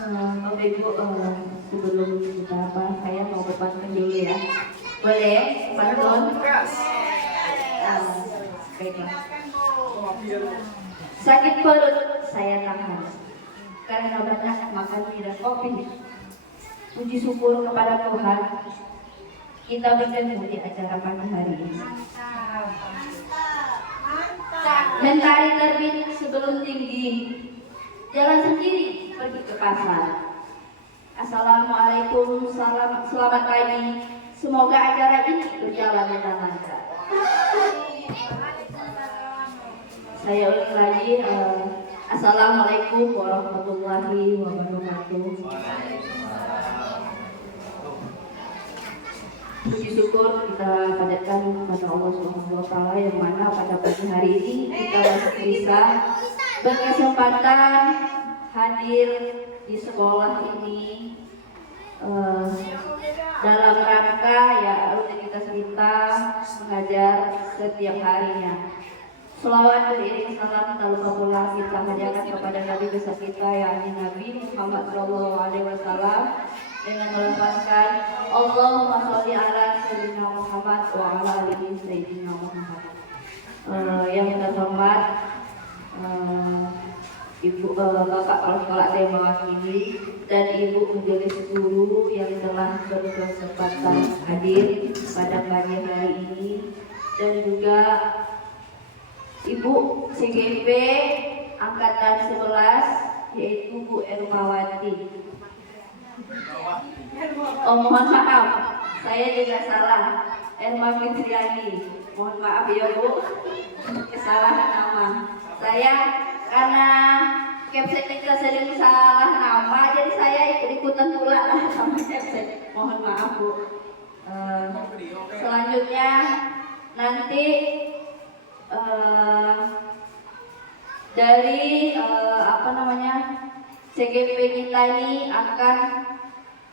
Bapak Ibu, sebelum kita saya mau berpantun dulu ya. Boleh pantun? Baiklah. Sakit perut saya tahan karena banyak makan mie dan kopi. Puji syukur kepada Tuhan, kita bertemu di acara pagi hari ini. Mentari terbit sebelum tinggi, jalan sendiri pergi ke pasar. Assalamualaikum, selamat pagi. Semoga acara ini berjalan dengan lancar. Saya ulang lagi. Assalamualaikum warahmatullahi wabarakatuh. Puji syukur kita panjatkan kepada Allah Subhanahu wa Ta'ala yang mana pada pagi hari ini kita masih bisa berkesempatan hadir di sekolah ini dalam rangka ya rutinitas kita mengajar setiap harinya. Selawat beriring salam tak lupa pula kita hadiahkan kepada Nabi besar kita yakni Nabi Muhammad SAW dengan melafazkan Allahumma sholli ala sayyidina Muhammad wa ala alihi sayyidina Muhammad. Yang terhormat Ibu Bapak Kepala Sekolah saya mewakili dan Ibu Majelis Guru yang telah berkesempatan hadir pada pagi hari ini dan juga Ibu CGP Angkatan 11 yaitu Bu Ermawati. Oh mohon maaf, saya juga salah. Erma Fitriani. Mohon maaf ya Bu, kesalahan nama. Saya karena Kepsetika sering salah nama, jadi saya ikut-ikutan pula lah sama Kepsek. Mohon maaf Bu. Selanjutnya nanti dari CGP kita ini akan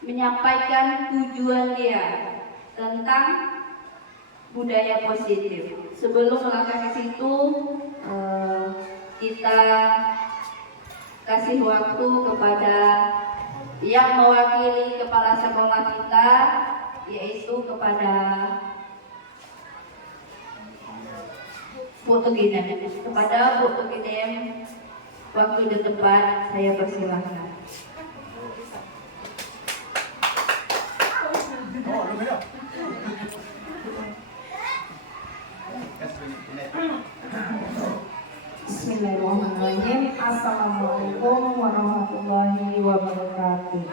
menyampaikan tujuan dia tentang budaya positif. Sebelum melangkah ke situ, kita kasih waktu kepada yang mewakili kepala sekolah kita, yaitu kepada Bu Tuginem. Kepada Bu Tuginem, waktu dan tempat saya persilahkan. Bismillahirrahmanirrahim. Assalamualaikum warahmatullahi wabarakatuh.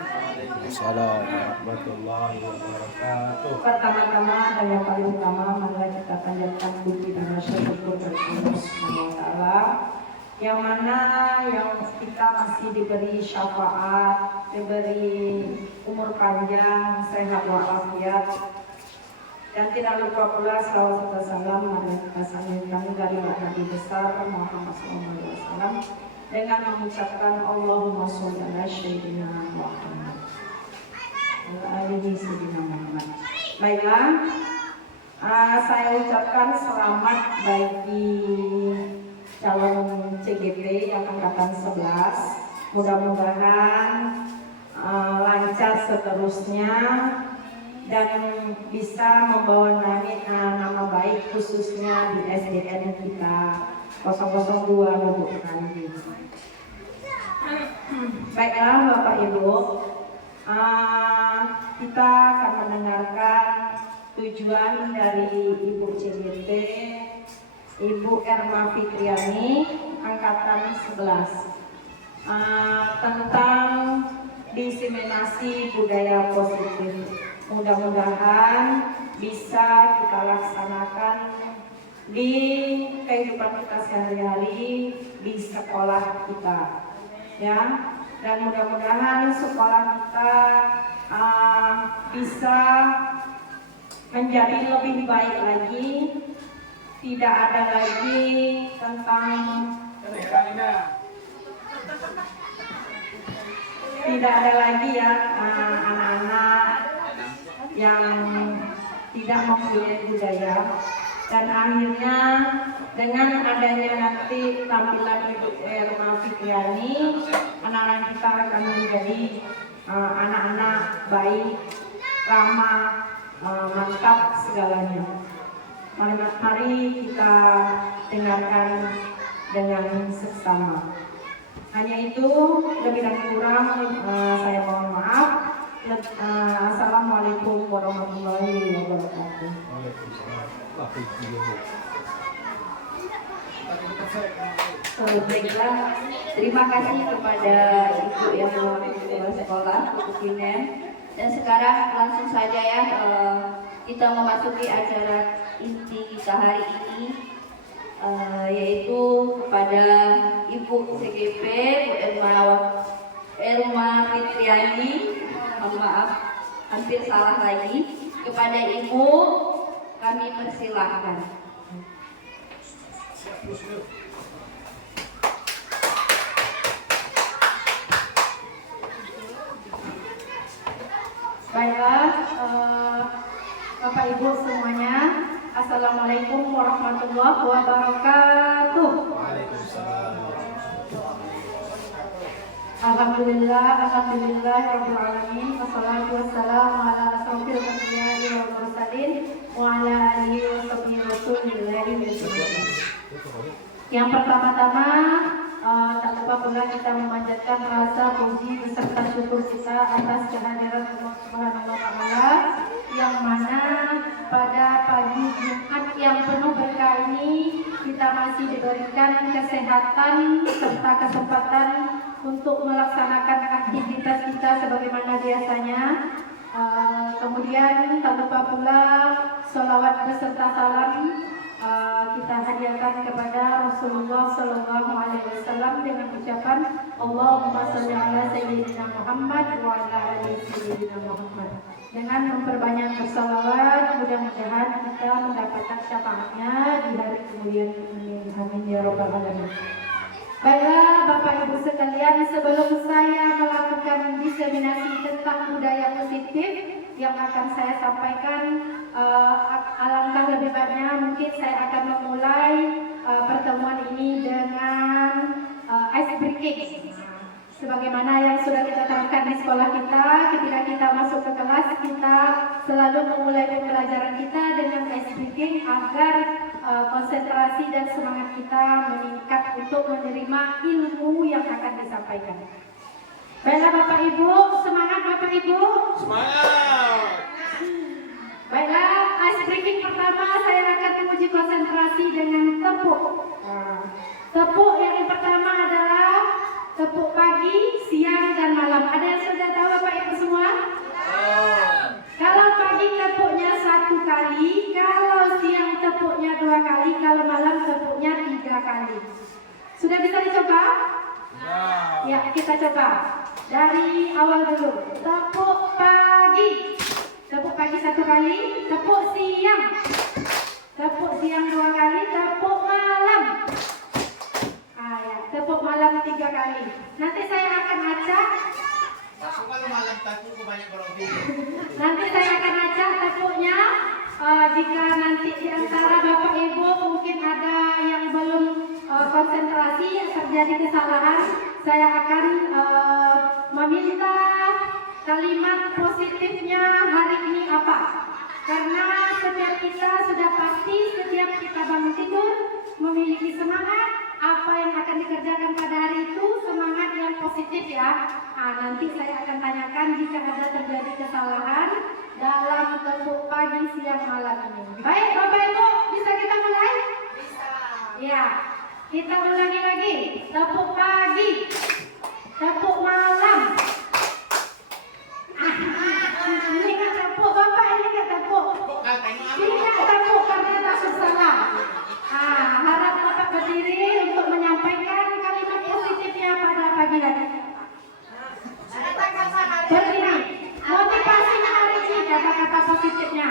Assalamualaikum warahmatullahi wabarakatuh. Pertama-tama dan yang paling utama, marilah kita panjatkan puji dan syukur kepada Allah Subhanahu wa Ta'ala yang mana yang kita masih diberi syafaat, diberi umur panjang, sehat walafiat, dan tidak lupa pula salawat serta salam marilah kita sampaikan dari Nabi besar Muhammad SAW dengan mengucapkan Allahumma sholli ala sayyidina Muhammad wa alihi sayyidina Muhammad. Baiklah, saya ucapkan selamat bagi calon CGP yang angkatan 11. Mudah-mudahan lancar seterusnya dan bisa membawa nama baik khususnya di SDN kita 002 Lubuk Kanji. Baiklah Bapak Ibu, kita akan mendengarkan tujuan dari Ibu CGP Ibu Erma Fitriani angkatan 11 tentang diseminasi budaya positif. Mudah-mudahan bisa kita laksanakan di kehidupan kita sehari-hari di sekolah kita, ya. Dan mudah-mudahan sekolah kita bisa menjadi lebih baik lagi. Tidak ada lagi tentang ya anak-anak yang tidak mempunyai budaya, dan akhirnya dengan adanya nanti tampilan Ibu Erma Fitriani, anak-anak kita akan menjadi anak-anak baik, ramah, mantap segalanya. Mari kita dengarkan dengan seksama. Hanya itu, lebih dan kurang saya mohon maaf. Assalamualaikum warahmatullahi wabarakatuh. Baiklah, terima kasih kepada Ibu yang mewakili sekolah, Ibu Kinem. Dan sekarang langsung saja ya, kita memasuki acara inti kita hari ini, yaitu kepada Ibu CGP, Bu Elma Fitriani, maaf, hampir salah lagi. Kepada Ibu, kami persilahkan. Baiklah, Bapak Ibu semuanya, Assalamualaikum warahmatullahi wabarakatuh. Alhamdulillah rabbil alamin, wassalatu wassalamu ala asrofil anbiya'i wal mursalin wa ala alihi wa sahbihi rasulillahi ajma'in. Yang pertama-tama, tak lupa pula kita memanjatkan rasa puji beserta syukur kita atas kehadiran Allah Subhanahu wa Ta'ala, yang mana pada pagi Jumat yang penuh berkah ini kita masih diberikan kesehatan serta kesempatan untuk melaksanakan aktivitas kita sebagaimana biasanya. Kemudian tak lupa pula sholawat beserta salam kita hadiahkan kepada Rasulullah Sallallahu Alaihi Wasallam dengan ucapan Allahumma sholli ala sayyidina Muhammad wa ala ali sayyidina Muhammad. Dengan memperbanyak bersalawat, mudah-mudahan kita mendapatkan syafaatnya di hari kemudian ini. Amin ya rabbal alamin. Baiklah Bapak Ibu sekalian, sebelum saya melakukan diseminasi tentang budaya positif yang akan saya sampaikan, alangkah lebih baiknya mungkin saya akan memulai pertemuan ini dengan ice breaking. Sebagaimana yang sudah kita terapkan di sekolah kita, ketika kita masuk ke kelas, kita selalu memulai pembelajaran kita dengan ice breaking agar konsentrasi dan semangat kita meningkat untuk menerima ilmu yang akan disampaikan. Baiklah Bapak Ibu, semangat Bapak Ibu. Semangat. Baiklah, ice breaking pertama saya akan menguji konsentrasi dengan tepuk. Tepuk yang pertama adalah tepuk pagi, siang, dan malam. Ada yang sudah tahu Bapak Ibu semua? Kalau pagi tepuknya 1 kali, kalau siang tepuknya 2 kali, kalau malam tepuknya 3 kali. Sudah bisa dicoba? Ya, kita coba. Dari awal dulu. Tepuk pagi. Tepuk pagi 1 kali, tepuk siang. Tepuk siang 2 kali, tepuk malam. Ya, tepuk malam 3 kali. Nanti saya akan acak. Nanti saya akan acak tepuknya. Jika nanti di antara Bapak Ibu mungkin ada yang belum konsentrasi, terjadi kesalahan, saya akan meminta kalimat positifnya hari ini apa. Karena setiap kita sudah pasti, setiap kita bangun tidur memiliki semangat. Apa yang akan dikerjakan pada hari itu semangat yang positif ya. Nanti saya akan tanyakan jika ada terjadi kesalahan dalam tepuk pagi, siang, malam ini. Baik Bapak Ibu, bisa kita mulai? Bisa. Ya, kita ulangi lagi. Tepuk pagi, tepuk malam. Ini nggak tepuk Bapak, ini nggak tepuk. Tidak tepuk karena takut salah. Harap Bapak berdiri untuk menyampaikan kalimat positifnya pada pagi hari. Berdiri. Motivasinya hari ini kata-kata positifnya.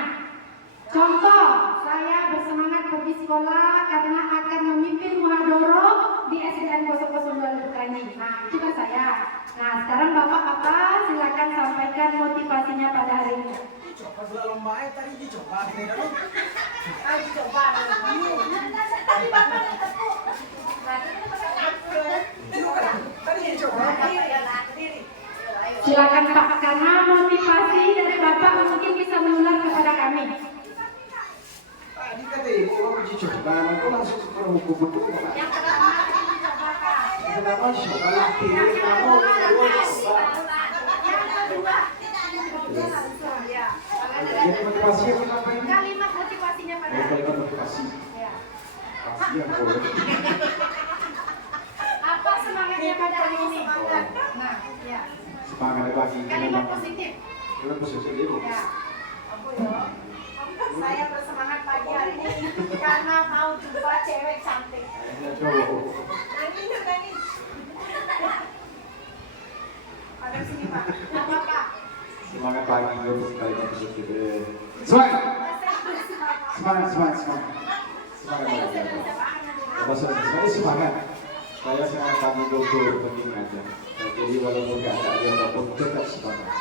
Contoh, saya bersemangat pergi sekolah karena akan memimpin muhadoro di SDN 002 Lutranji. Itu kan saya. Sekarang Bapak apa? Silakan sampaikan motivasinya pada hari ini. Coba dua lomba tadi dicoba kita dulu. Dicoba. Tadi Bapak tepuk. Tadi dicoba. Silakan Pak, karena motivasi dari Bapak mungkin bisa menular kepada kami. Tadi kata ibu mau uji coba, aku langsung sekolah hukum betul. Yang pertama uji coba Pak. Kenapa coba lagi? Kamu kedua coba. Yang kedua langsung ya. Jadi motivasi apa namanya? Kalimat motivasinya pada. Kalimat motivasi. Ya. Pasti yang boleh. Apa semangatnya pada hari ini? Nah, ya. Semangat pagi. Kalimat positif. Kalimat positif itu. Ya. Aku ya. Saya bersemangat pagi hari ini karena mau jumpa cewek cantik. Ya cowok. Nangis. Ada sini Pak. Apa Pak? Semangat pagi itu kalimat positif. Semangat. Semangat. Semangat pagi. Apa semangat? Semangat. Saya semangat pagi itu begini aja. Jadi walaupun nggak ada dia apapun tetap semangat.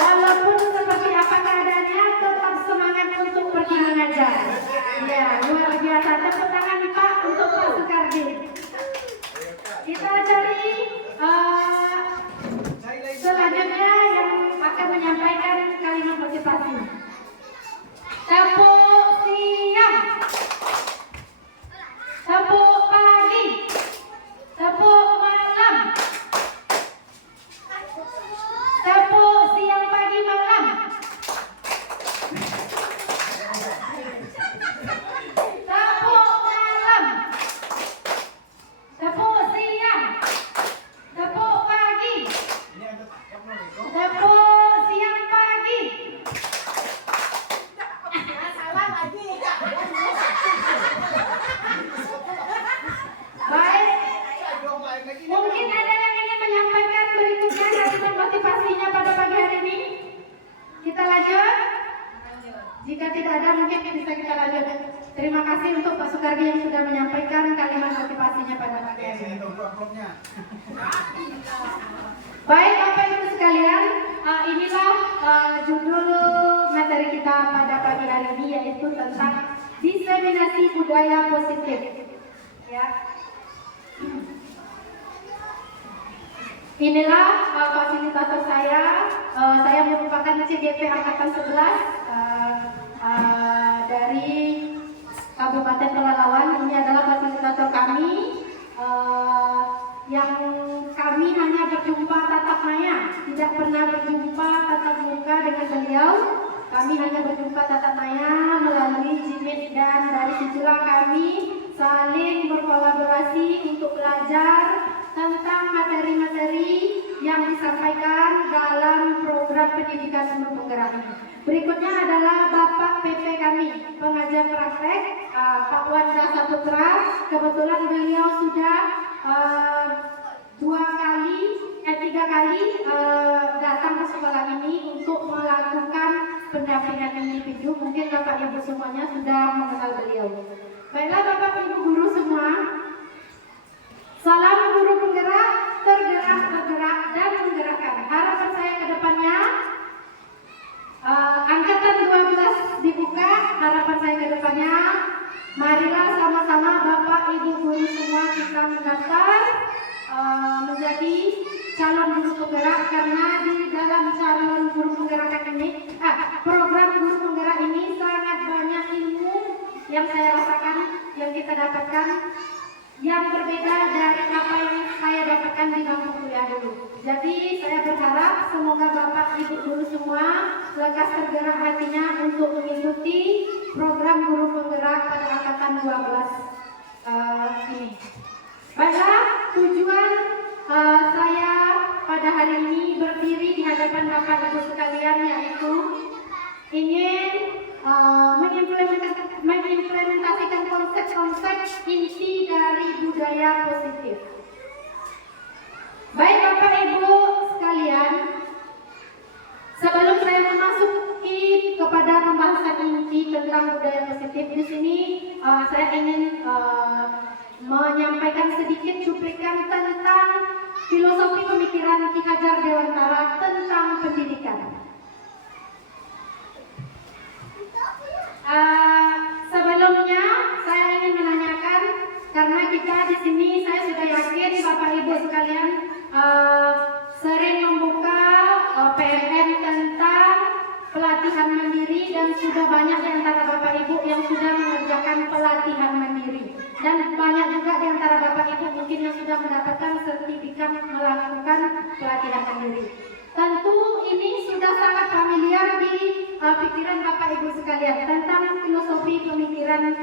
Walaupun seperti apa keadaannya, tetap semangat untuk pergi mengajar. Ya, luar biasa. Tepuk tangan Pak untuk Pak Sukardi. Kita cari selanjutnya yang akan menyampaikan kalimat motivasi. Tepuk siang, tepuk pagi, tepuk malam, tepuk siang pagi malam, tepuk malam, tepuk siang, tepuk pagi, tepuk siang pagi. Salah lagi. Baik. Mungkin ada yang ingin menyampaikan berikutnya kalimat motivasinya pada pagi hari ini. Kita lanjut. Jika tidak ada mungkin bisa kita lanjut. Terima kasih untuk Pak Sukardi yang sudah menyampaikan kalimat motivasinya pada pagi hari ini. Baik Bapak Ibu sekalian, inilah judul materi kita pada pagi hari ini, yaitu tentang diseminasi budaya positif. Ya. Inilah fasilitator saya. Saya merupakan CGP Angkatan 11 dari Kabupaten Pelalawan. Ini adalah fasilitator kami yang kami hanya berjumpa tatap maya, tidak pernah berjumpa tatap muka dengan beliau. Kami hanya berjumpa tatap maya melalui Gmail, dan dari situlah kami saling berkolaborasi untuk belajar tentang materi-materi yang disampaikan dalam program pendidikan guru penggerak ini. Berikutnya adalah Bapak PP kami, pengajar praktek, Pak Wanda Saputra. Kebetulan beliau sudah 3 kali datang ke sekolah ini untuk melakukan pendampingan individu. Mungkin Bapak Ibu semuanya sudah mengenal beliau. Baiklah Bapak Ibu guru semua, salam guru penggerak, tergerak, bergerak, dan menggerakkan. Harapan saya ke depannya, angkatan 12 dibuka. Harapan saya ke depannya, marilah sama-sama Bapak Ibu guru semua kita mendaftar menjadi calon guru penggerak, karena di dalam calon guru penggerakan ini, program guru penggerak ini sangat banyak ilmu yang saya rasakan, yang kita dapatkan, yang berbeda dari apa yang saya dapatkan di bangku kuliah dulu. Jadi saya berharap semoga Bapak Ibu guru semua lekas tergerak hatinya untuk mengikuti program guru penggerak pada angkatan 12 ini. Baiklah, tujuan saya pada hari ini berdiri di hadapan Bapak Ibu sekalian, yaitu ingin mengimplementasikan konsep-konsep inti dari budaya positif. Baik Bapak Ibu sekalian, sebelum saya memasuki kepada pembahasan inti tentang budaya positif, di sini saya ingin menyampaikan sedikit cuplikan tentang filosofi pemikiran Ki Hajar Dewantara tentang pendidikan. Sebelumnya saya ingin menanyakan, karena kita di sini saya sudah yakin Bapak Ibu sekalian Dan banyak juga di antara Bapak Ibu mungkin yang sudah mendapatkan sertifikat melakukan pelatihan mandiri. Tentu ini sudah sangat familiar di pikiran Bapak Ibu sekalian tentang filosofi pemikiran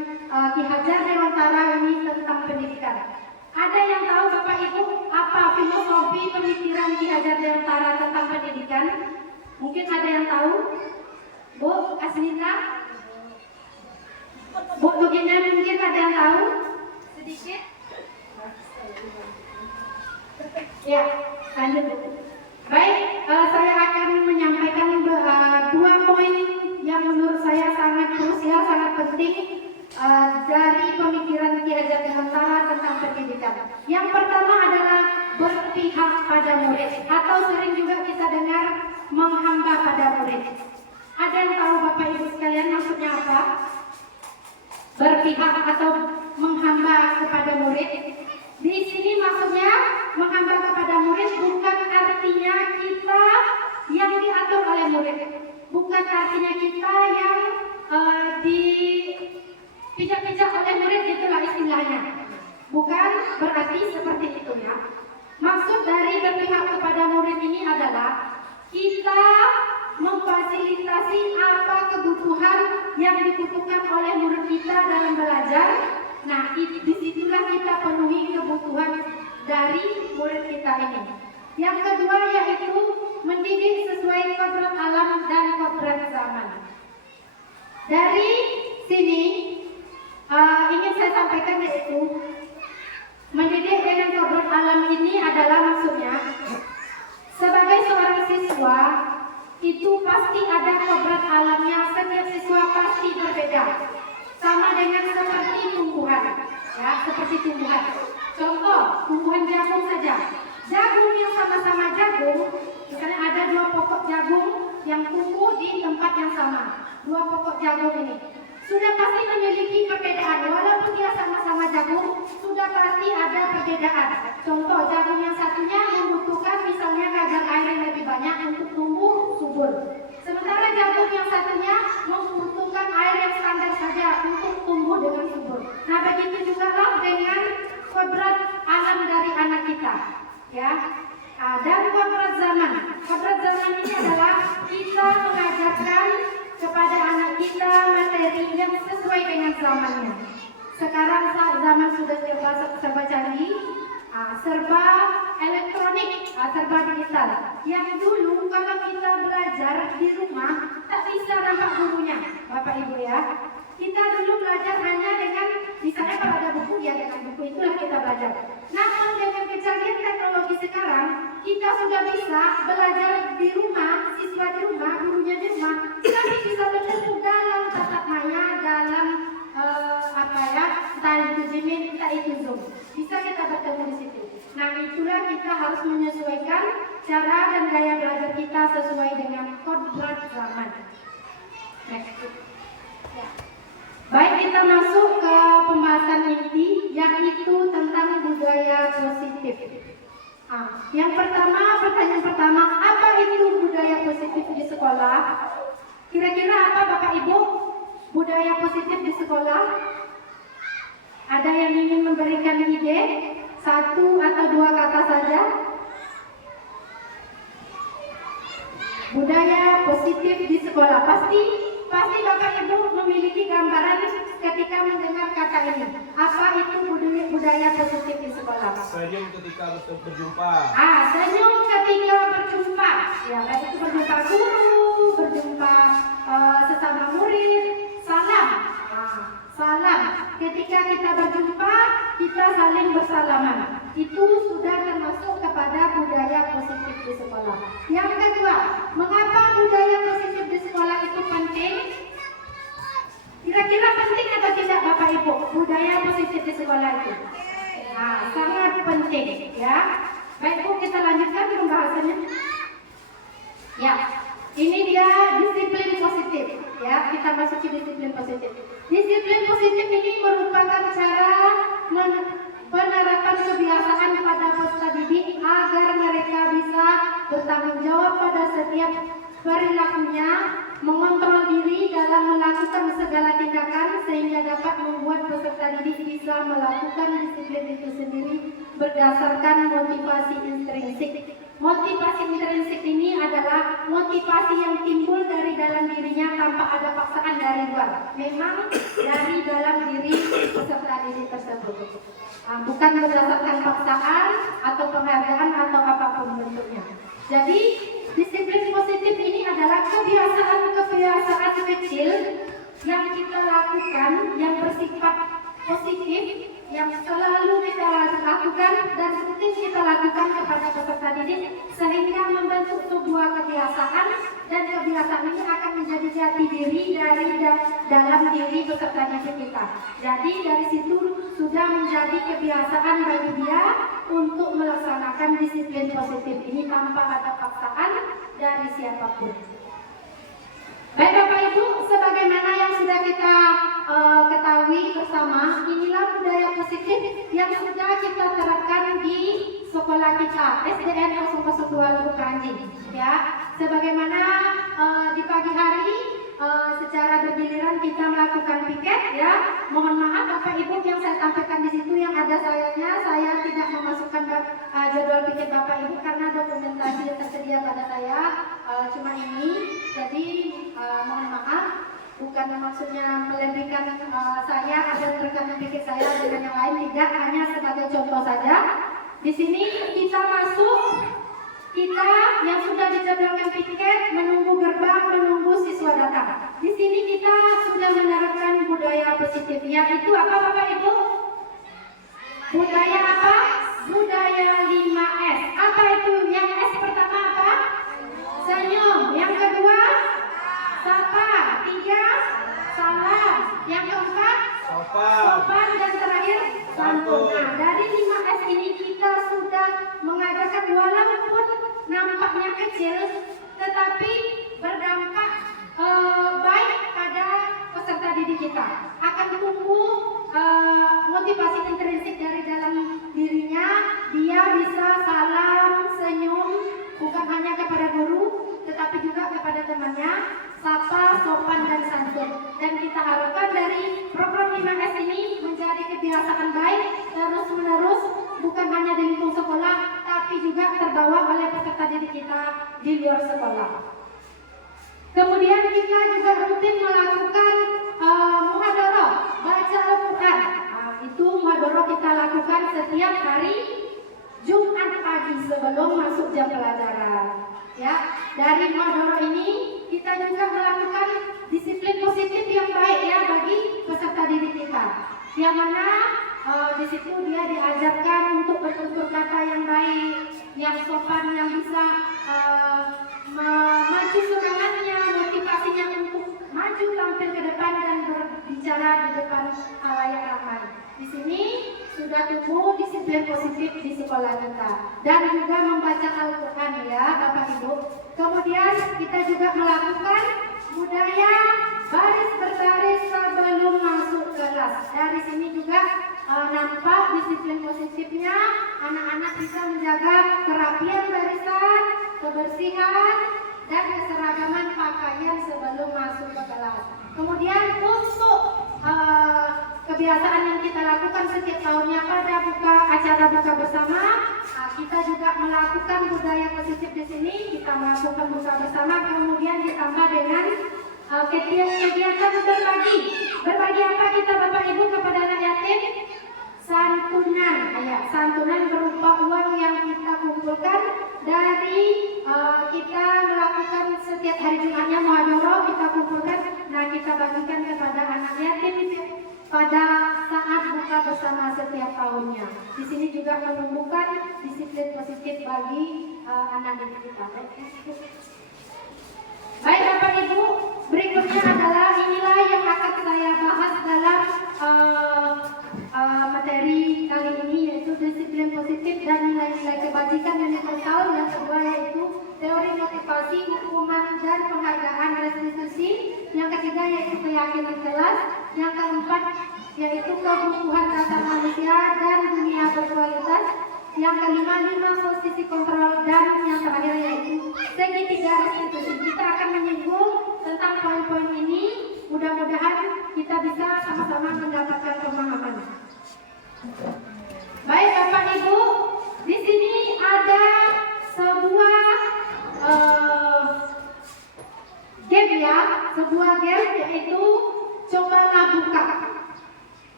Ki Hajar Dewantara ini tentang pendidikan. Ada yang tahu Bapak Ibu apa filosofi pemikiran Ki Hajar Dewantara tentang pendidikan? Mungkin ada yang tahu? Bu Asnita? Bu Tugina mungkin ada yang tahu? Sedikit? Ya, lanjut Bu. Baik, saya akan menyampaikan dua poin yang menurut saya sangat krusial, sangat penting dari pemikiran Ki Hajar Dewantara tentang pendidikan. Yang pertama adalah berpihak pada murid, atau sering juga kita dengar menghamba pada murid. Ada yang tahu Bapak Ibu sekalian maksudnya apa? Berpihak atau menghamba kepada murid. Di sini maksudnya menghamba kepada murid bukan artinya kita yang diatur oleh murid, bukan artinya kita yang dipijak-pijak oleh murid, itulah istilahnya. Bukan berarti seperti itu ya. Maksud dari berpihak kepada murid ini adalah kita memfasilitasi apa kebutuhan yang dibutuhkan oleh murid kita dalam belajar. Nah, disitulah kita penuhi kebutuhan dari murid kita ini. Yang kedua yaitu mendidik sesuai kodrat alam dan kodrat zaman. Dari sini ingin saya sampaikan yaitu mendidik dengan kodrat alam ini adalah maksudnya sebagai seorang siswa itu pasti ada kodrat alamnya. Setiap siswa pasti berbeda. Sama dengan seperti tumbuhan, ya, seperti tumbuhan. Contoh, tumbuhan jagung saja. Jagung yang sama-sama jagung, misalnya ada dua pokok jagung yang tumbuh di tempat yang sama. Dua pokok jagung ini sudah pasti memiliki perbedaan. Walaupun dia sama-sama jagung, sudah pasti ada perbedaan. Contoh, jagung yang satunya membutuhkan misalnya kadar air yang lebih banyak untuk tumbuh subur. Sementara jagung yang satunya membutuhkan air yang standar saja untuk tumbuh dengan subur. Nah, begitu juga lah dengan kodrat alam dari anak kita, ya. Dan kodrat zaman. Kodrat zaman ini adalah kita mengajarkan kepada anak kita materi yang sesuai dengan zamannya. Sekarang zaman sudah serba canggih, serba elektronik, serba digital. Yang dulu kalau kita belajar di rumah tak bisa nampak gurunya, Bapak Ibu ya. Kita dulu belajar hanya dengan misalnya kalau ada buku ya dengan buku itulah kita belajar. Namun dengan kecanggihan teknologi sekarang kita sudah bisa belajar di rumah, siswa di rumah, gurunya di rumah. Kami bisa bertemu dalam tatap maya, dalam entah itu Jimin, entah itu Zoom. Bisa kita bertemu di situ. Nah, itulah kita harus menyesuaikan cara dan gaya belajar kita sesuai dengan kodrat zaman. Next. Ya. Baik, kita masuk ke pembahasan inti, yaitu tentang budaya positif. Yang pertama, pertanyaan pertama, apa itu budaya positif di sekolah? Kira-kira apa Bapak Ibu budaya positif di sekolah? Ada yang ingin memberikan ide? Satu atau dua kata saja. Budaya positif di sekolah. Pasti Bapak Ibu memiliki gambaran ketika mendengar kata ini. Apa itu budaya positif di sekolah? Senyum ketika berjumpa. Senyum ketika berjumpa. Ya, baik itu berjumpa guru, berjumpa sesama murid. Salam. Salam. Ketika kita berjumpa, kita saling bersalaman. Itu sudah termasuk kepada budaya positif di sekolah. Yang kedua, mengapa budaya positif di sekolah itu penting? Kira-kira penting atau tidak Bapak Ibu budaya positif di sekolah itu? Sangat penting ya. Baik Bu, kita lanjutkan pembahasannya. Ya, ini dia disiplin positif. Ya, kita masuk ke disiplin positif. Disiplin positif ini merupakan cara penerapan kebiasaan pada peserta didik agar mereka bisa bertanggung jawab pada setiap perilakunya, mengontrol diri dalam melakukan segala tindakan sehingga dapat membuat peserta didik bisa melakukan disiplin itu sendiri berdasarkan motivasi intrinsik. Motivasi intrinsik ini adalah motivasi yang timbul dari dalam dirinya tanpa ada paksaan dari luar. Memang dari dalam diri peserta didik tersebut. Bukan berdasarkan paksaan atau penghargaan atau apapun bentuknya. Jadi disiplin positif ini adalah kebiasaan-kebiasaan kecil yang kita lakukan yang bersifat positif yang selalu kita lakukan dan rutin kita lakukan kepada peserta didik sehingga membentuk sebuah kebiasaan dan kebiasaan ini akan menjadi jati diri dari dalam diri peserta didik kita. Jadi dari situ sudah menjadi kebiasaan bagi dia untuk melaksanakan disiplin positif ini tanpa ada paksaan dari siapapun. Baik Bapak Ibu, sebagaimana yang sudah kita ketahui bersama, inilah budaya positif yang sudah kita terapkan di sekolah kita SDN 002 Lubuk Ranjing. Ya, sebagaimana di pagi hari secara bergiliran kita melakukan piket, ya. Mohon maaf Bapak Ibu yang saya tampilkan di situ yang ada sayanya, saya tidak memasukkan jadwal piket Bapak Ibu karena dokumentasi yang tersedia pada saya cuma ini. Jadi mohon maaf, bukan maksudnya melebihkan saya ada rekaman piket saya dengan yang lain, tidak, hanya sebagai contoh saja. Di sini kita masuk. Kita yang sudah dijadwalkan piket menunggu gerbang, menunggu siswa datang. Di sini kita sudah menerapkan budaya positif. Yaitu apa Bapak Ibu? Budaya apa? Budaya 5S. Apa itu? Yang S pertama apa? Senyum. Yang kedua? Sapa. 3? Salam. Yang keempat? Sopan. Dan terakhir? Santun. Nah, dari 5S ini kita sudah mengajarkan walaupun nampaknya kecil, tetapi berdampak baik pada peserta didik kita. Akan tumbuh motivasi intrinsik dari dalam dirinya. Dia bisa salam, senyum, bukan hanya kepada guru, tetapi juga kepada temannya, sapa, sopan, dan santun. Dan kita harapkan dari program 5S ini menjadi kebiasaan baik terus-menerus, bukan hanya di lingkungan sekolah, tapi juga terbawa oleh peserta didik kita di luar sekolah. Kemudian kita juga rutin melakukan muhadharah, baca Al-Quran. Itu muhadharah kita lakukan setiap hari Jumat pagi sebelum masuk jam pelajaran. Ya, dari muhadharah ini kita juga melakukan disiplin positif yang baik ya bagi peserta didik kita. Yang mana di situ dia diajarkan untuk bertutur kata yang baik, yang sopan, yang bisa maju semangatnya, motivasinya untuk maju tampil ke depan dan berbicara di depan khalayak ramai. Di sini sudah tumbuh disiplin positif di sekolah kita dan juga membaca Al-Quran ya Bapak Ibu. Kemudian kita juga melakukan budaya baris berbaris sebelum masuk kelas. Dari sini juga nampak disiplin positifnya, anak-anak bisa menjaga kerapian barisan, kebersihan, dan keseragaman pakaian sebelum masuk ke kelas. Kemudian untuk kebiasaan yang kita lakukan setiap tahunnya pada acara buka bersama, kita juga melakukan budaya positif di sini. Kita melakukan buka bersama, kemudian ditambah dengan kegiatan berbagi apa kita Bapak Ibu kepada anak yatim? Santunan, ya, santunan berupa uang yang kita kumpulkan dari kita melakukan setiap hari Jumatnya muhadharah, kita kumpulkan, nah kita bagikan kepada anak yatim pada saat buka bersama setiap tahunnya. Di sini juga menumbuhkan disiplin positif bagi anak didik kita. Baik Bapak Ibu, berikutnya adalah inilah yang akan saya bahas dalam materi kali ini, yaitu disiplin positif dan nilai-nilai kebajikan universal. Yang kedua yaitu teori motivasi, hukuman, dan penghargaan restitusi. Yang ketiga yaitu keyakinan kelas. Yang keempat yaitu kebutuhan dasar manusia dan dunia berkualitas. Yang kelima, 5 posisi kontrol, dan yang terakhir yaitu segitiga restitusi. Kita akan menyinggung tentang poin-poin ini mudah-mudahan kita bisa sama-sama mendapatkan pemahaman. Baik Bapak Ibu, di sini ada sebuah game ya, sebuah game yaitu cobalah buka.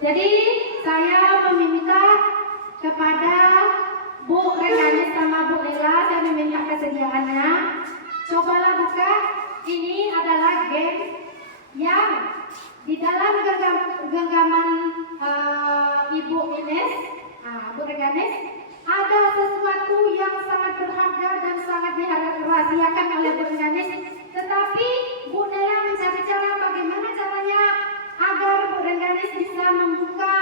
Jadi saya meminta kepada Bu Rengganis sama Bu Lela, saya meminta kesediaannya. Cobalah buka, ini adalah game yang di dalam genggaman Ibu Ines, Bu Rengganis, ada sesuatu yang sangat berharga dan sangat dirahasiakan oleh Bu Rengganis. Tetapi Bu Lela mencari cara bagaimana caranya agar Bu Rengganis bisa membuka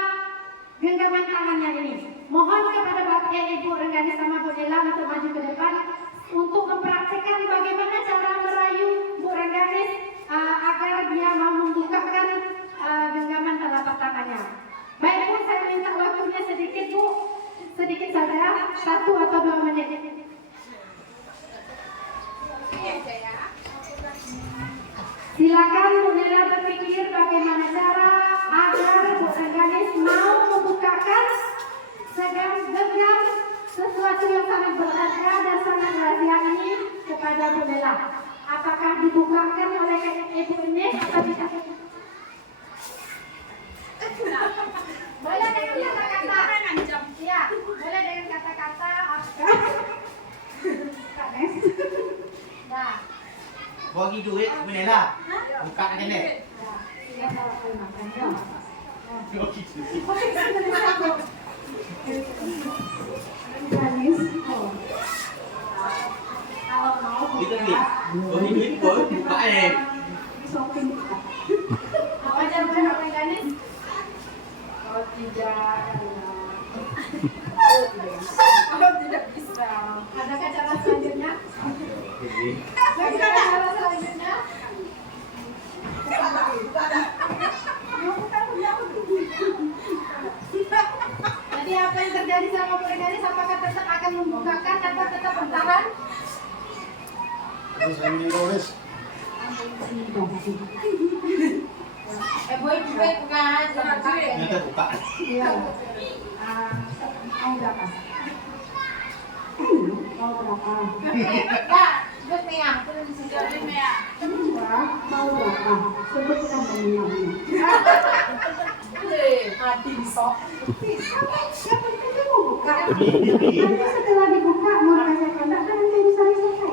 genggaman tangannya ini. Mohon kepada Bapak Ibu Rengganis sama Bu Lela untuk maju ke depan untuk mempraktikkan bagaimana cara merayu Bu Rengganis agar dia mau membukakan genggaman telapak tangannya. Baik Bu, saya minta waktunya sedikit Bu, sedikit saja, 1 atau 2 menit. Silakan Bu Lela berpikir bagaimana cara agar Bu Rengganis mau membukakan genggam sesuatu yang sangat berharga dan sangat rahasia ini kepada Bu Lela. Apakah dibukakan oleh Ibu Ines atau tidak? Boleh dengan kata-kata. Ya, boleh dengan kata-kata. Nah. Bagi duit Bunela. Buka aja deh. Kita ni. Bagi duit pun buka aja. Apa jawaban Pak Rengganis? Oh tidak. Oh tidak bisa. Adakah cara selanjutnya? Adakah cara selanjutnya? Jadi apa yang terjadi sama Bu Rengganis? Apakah tetap akan membukakan atau tetap bertahan? Terus saya menulis. Boy bukan. Nyata buka. Iya. Mau berapa? Mau berapa? Buat Mea, terus di Mea. Mau berapa? Sebutkan nominalnya. Adin sok. Siapa yang mau buka? Nanti setelah dibuka mau kasih kontak kan nanti bisa selesai.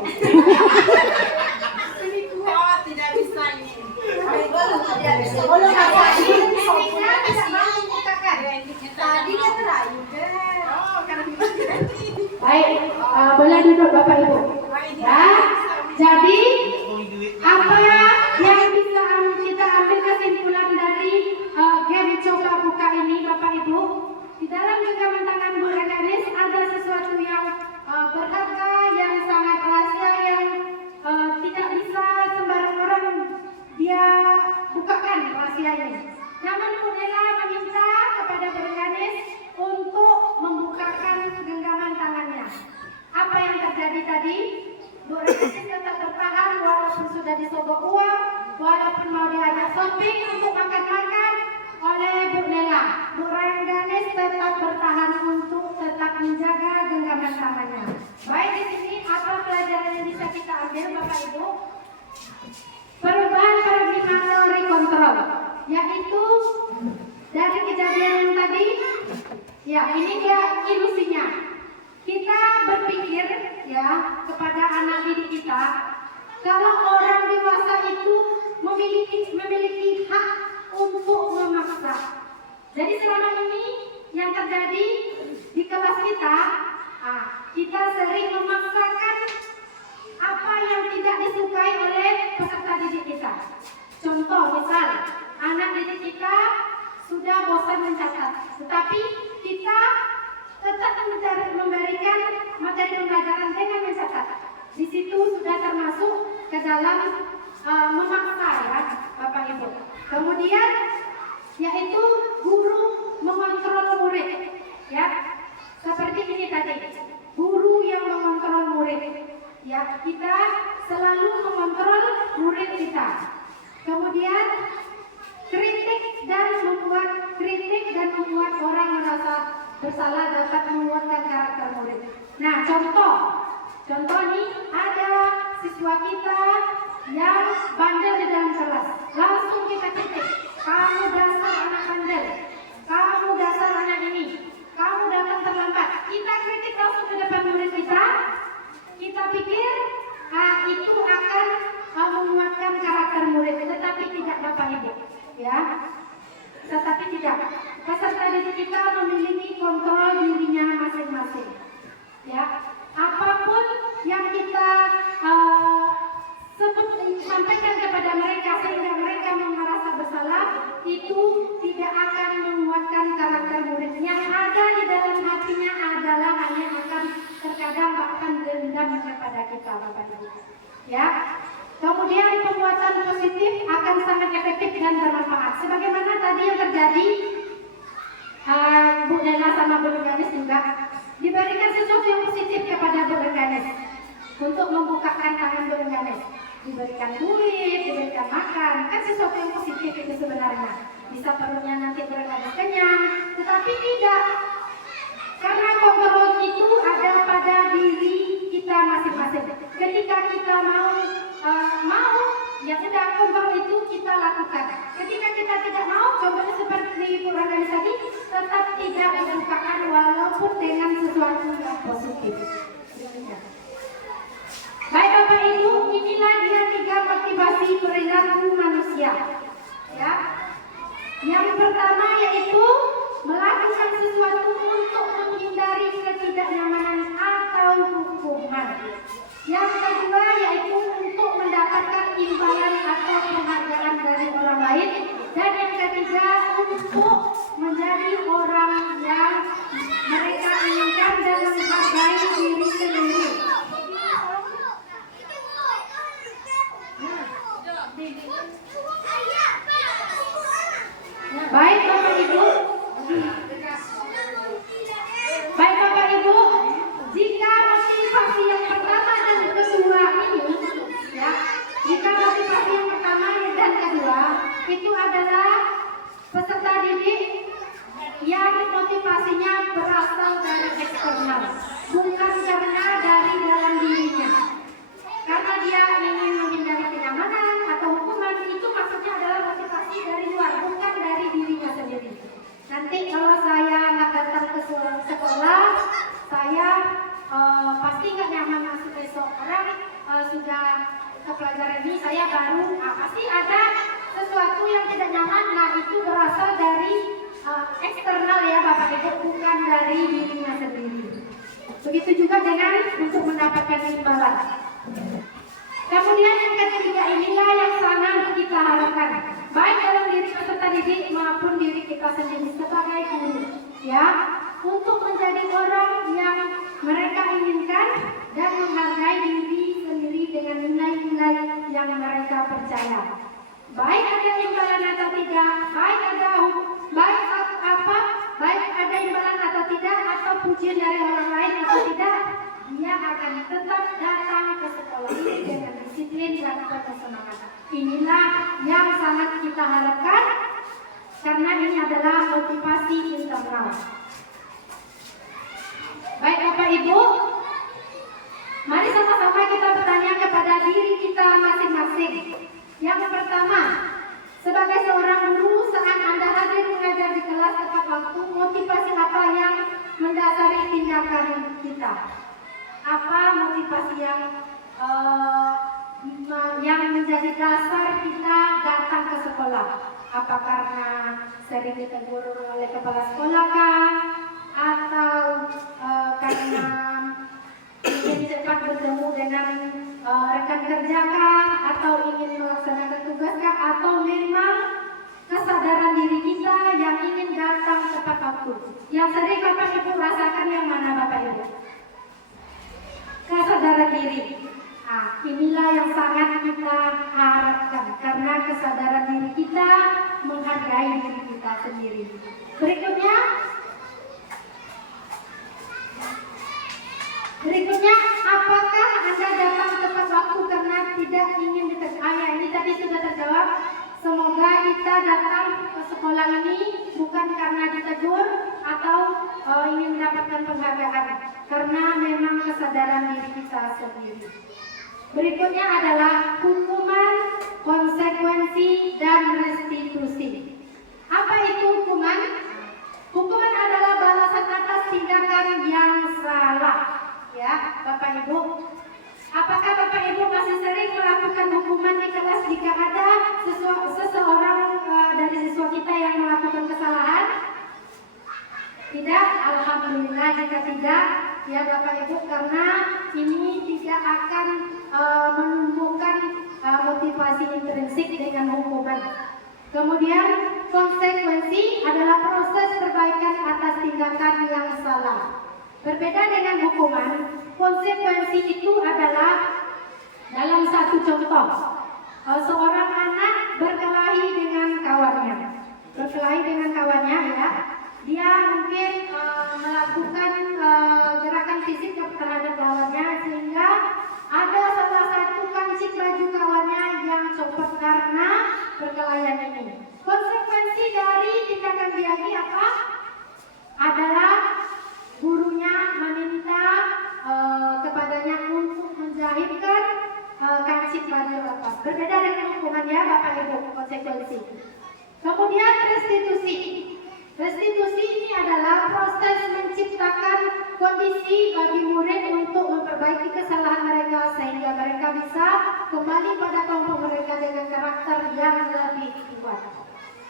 Ini kuat tidak bisa ini. Tidak bisa. Boleh tidak mau membukakan. Tadi kan terayu deh. Oh, karena baik, boleh duduk Bapak Ibu. Ya, jadi apa yang bisa kita ambil kesimpulan dari game coba buka ini Bapak Ibu? Di dalam genggaman tangan Bu Rengganis ada sesuatu yang berharga, yang sangat rahasia, yang tidak bisa sembarang orang dia bukakan rahasia ini. Namun Bu Lela meminta kepada Bu Rengganis untuk membukakan genggaman tangannya. Apa yang terjadi tadi? Bu Rengganis tetap bertahan walaupun sudah disogok uang, walaupun mau diajak shopping untuk makan-makan oleh Bu Lela. Bu Rengganis tetap bertahan untuk tetap menjaga genggaman tangannya. Baik, di sini apa pelajaran yang bisa kita ambil Bapak Ibu? Perubahan paradigma teori kontrol, yaitu dari kejadian yang tadi, ya ini dia ilusinya. Kita berpikir ya kepada anak didik kita, kalau orang dewasa itu memiliki hak untuk memaksa. Jadi selama ini yang terjadi di kelas kita, kita sering memaksakan apa yang tidak disukai oleh peserta didik kita. Contoh misal, anak didik kita sudah bosan mencatat, tetapi kita tetap memberikan materi pembelajaran dengan mencatat. Di situ sudah termasuk ke dalam memaksa ya Bapak Ibu. Kemudian yaitu guru mengontrol murid ya. Seperti ini tadi, guru yang mengontrol murid. Ya, kita selalu mengontrol murid kita. Kemudian bersalah dapat menguatkan karakter murid. Nah, contoh nih, ada siswa kita yang bandel di dalam kelas, langsung kita titik, kamu dasar anak bandel, kamu dasar anak ini, kamu datang terlambat. Kita kritik langsung ke depan murid kita pikir itu akan menguatkan karakter murid, tetapi tidak Bapak Ibu, ya. Tetapi tidak. Peserta didik kita memiliki kontrol dirinya masing-masing, ya. Apapun yang kita sampaikan kepada mereka sehingga mereka merasa bersalah, itu tidak akan menguatkan karakter murid. Yang ada di dalam hatinya adalah hanya akan terkadang bahkan dendam kepada kita, Bapak Ibu, ya. Kemudian penguatan positif akan sangat efektif dan bermanfaat. Sebagaimana tadi yang terjadi, Bu Nena sama Bu Rengganis juga diberikan sesuatu yang positif kepada Bu Rengganis untuk membukakan tangan Bu Rengganis. Diberikan duit, diberikan makan, kan sesuatu yang positif itu sebenarnya. Bisa perutnya nanti Bu Rengganis kenyang, tetapi tidak. Karena kontrol itu ada pada diri kita masing-masing. Ketika kita mau, ya sudah kontrol itu kita lakukan. Ketika kita tidak mau, contohnya seperti Bu Rengganis tadi, tetap tidak dibukakan walaupun dengan sesuatu yang positif. Baik Bapak Ibu, inilah dia 3 motivasi perilaku manusia. Ya, yang pertama yaitu melakukan sesuatu untuk menghindari ketidaknyamanan atau hukuman. Yang kedua yaitu untuk mendapatkan imbalan atau penghargaan dari orang lain. Dan yang ketiga untuk menjadi orang yang mereka inginkan dan menghargai diri sendiri. Baik Bapak Ibu, jika motivasi yang pertama dan kedua ini, ya, jika motivasi yang pertama dan kedua itu adalah peserta didik yang motivasinya berasal dari eksternal, bukan karena dari dalam dirinya. Karena dia ingin menghindari kenyamanan atau hukuman, itu maksudnya adalah motivasi dari luar, bukan dari dirinya sendiri. Nanti kalau saya nggak datang ke sekolah, saya pasti nggak nyaman masuk besok. Orang sudah ke pelajaran ini, saya baru, pasti ada sesuatu yang tidak nyaman. Nah itu berasal dari eksternal ya Bapak Ibu, bukan dari dirinya sendiri. Begitu juga dengan untuk mendapatkan imbalan. Kemudian yang ketiga inilah yang sangat kita harapkan, baik dalam diri peserta didik maupun diri kita sendiri sebagai guru, ya, untuk menjadi orang yang mereka inginkan dan menghargai diri sendiri dengan nilai-nilai yang mereka percaya. Baik ada imbalan atau tidak, baik ada imbalan atau tidak, atau pujian dari orang lain atau tidak, dia akan tetap datang ke sekolah ini dengan disiplin dan penuh semangat. Inilah yang sangat kita harapkan, karena ini adalah motivasi internal. Baik Bapak Ibu, mari sama-sama kita bertanya kepada diri kita masing-masing. Yang pertama, sebagai seorang guru saat Anda hadir mengajar di kelas tepat waktu, motivasi apa yang mendasari tindakan kita? Apa motivasi yang menjadi dasar kita datang ke sekolah? Apa karena sering ditegur oleh kepala sekolah kah? Atau karena ingin cepat bertemu dengan rekan kerja kah? Atau ingin melaksanakan tugas kah? Atau memang kesadaran diri kita yang ingin datang tepat waktu? Yang sering Bapak Ibu rasakan yang mana Bapak Ibu? Kesadaran diri. Nah, inilah yang sangat kita harapkan, karena kesadaran diri kita menghargai diri kita sendiri. Berikutnya, apakah Anda datang tepat waktu karena tidak ingin ditegur? Ini tadi sudah terjawab. Semoga kita datang ke sekolah ini bukan karena ditegur atau ingin mendapatkan penghargaan karena memang kesadaran diri kita sendiri. Berikutnya adalah hukuman, konsekuensi, dan restitusi. Apa itu hukuman? Hukuman adalah balasan atas tindakan yang salah. Ya, Bapak Ibu. Apakah Bapak Ibu masih sering melakukan hukuman di kelas jika ada seseorang dari siswa kita yang melakukan kesalahan? Tidak, alhamdulillah jika tidak, ya Bapak Ibu, karena ini tidak akan menumbuhkan motivasi intrinsik dengan hukuman. Kemudian konsekuensi adalah proses perbaikan atas tindakan yang salah. Berbeda dengan hukuman, konsekuensi itu adalah dalam satu contoh, seorang anak berkelahi dengan kawannya, ya. Dia mungkin melakukan gerakan fisik terhadap lawannya sehingga ada salah satu kancing baju kawannya yang copot karena perkelahian ini. Konsekuensi dari tindakan dia ini apa? Adalah gurunya meminta kepadanya untuk menjahitkan kancing baju lepas. Berbeda dengan hukuman, ya Bapak Ibu, konsekuensi. Kemudian restitusi. Restitusi ini adalah proses menciptakan kondisi bagi murid untuk memperbaiki kesalahan mereka sehingga mereka bisa kembali pada kelompok mereka dengan karakter yang lebih kuat.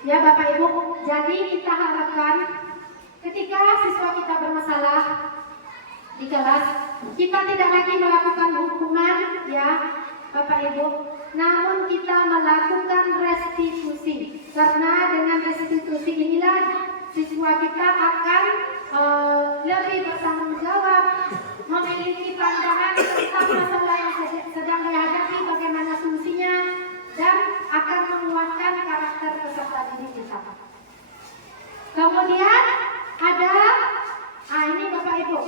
Ya Bapak Ibu, jadi kita harapkan ketika siswa kita bermasalah di kelas, kita tidak lagi melakukan hukuman, ya Bapak Ibu, namun kita melakukan restitusi. Karena dengan restitusi inilah siswa kita akan lebih bertanggung jawab, memiliki pandangan tentang masalah yang sedang dihadapi, bagaimana solusinya, dan akan menguatkan karakter peserta didik kita. Kemudian ada, ini Bapak Ibu,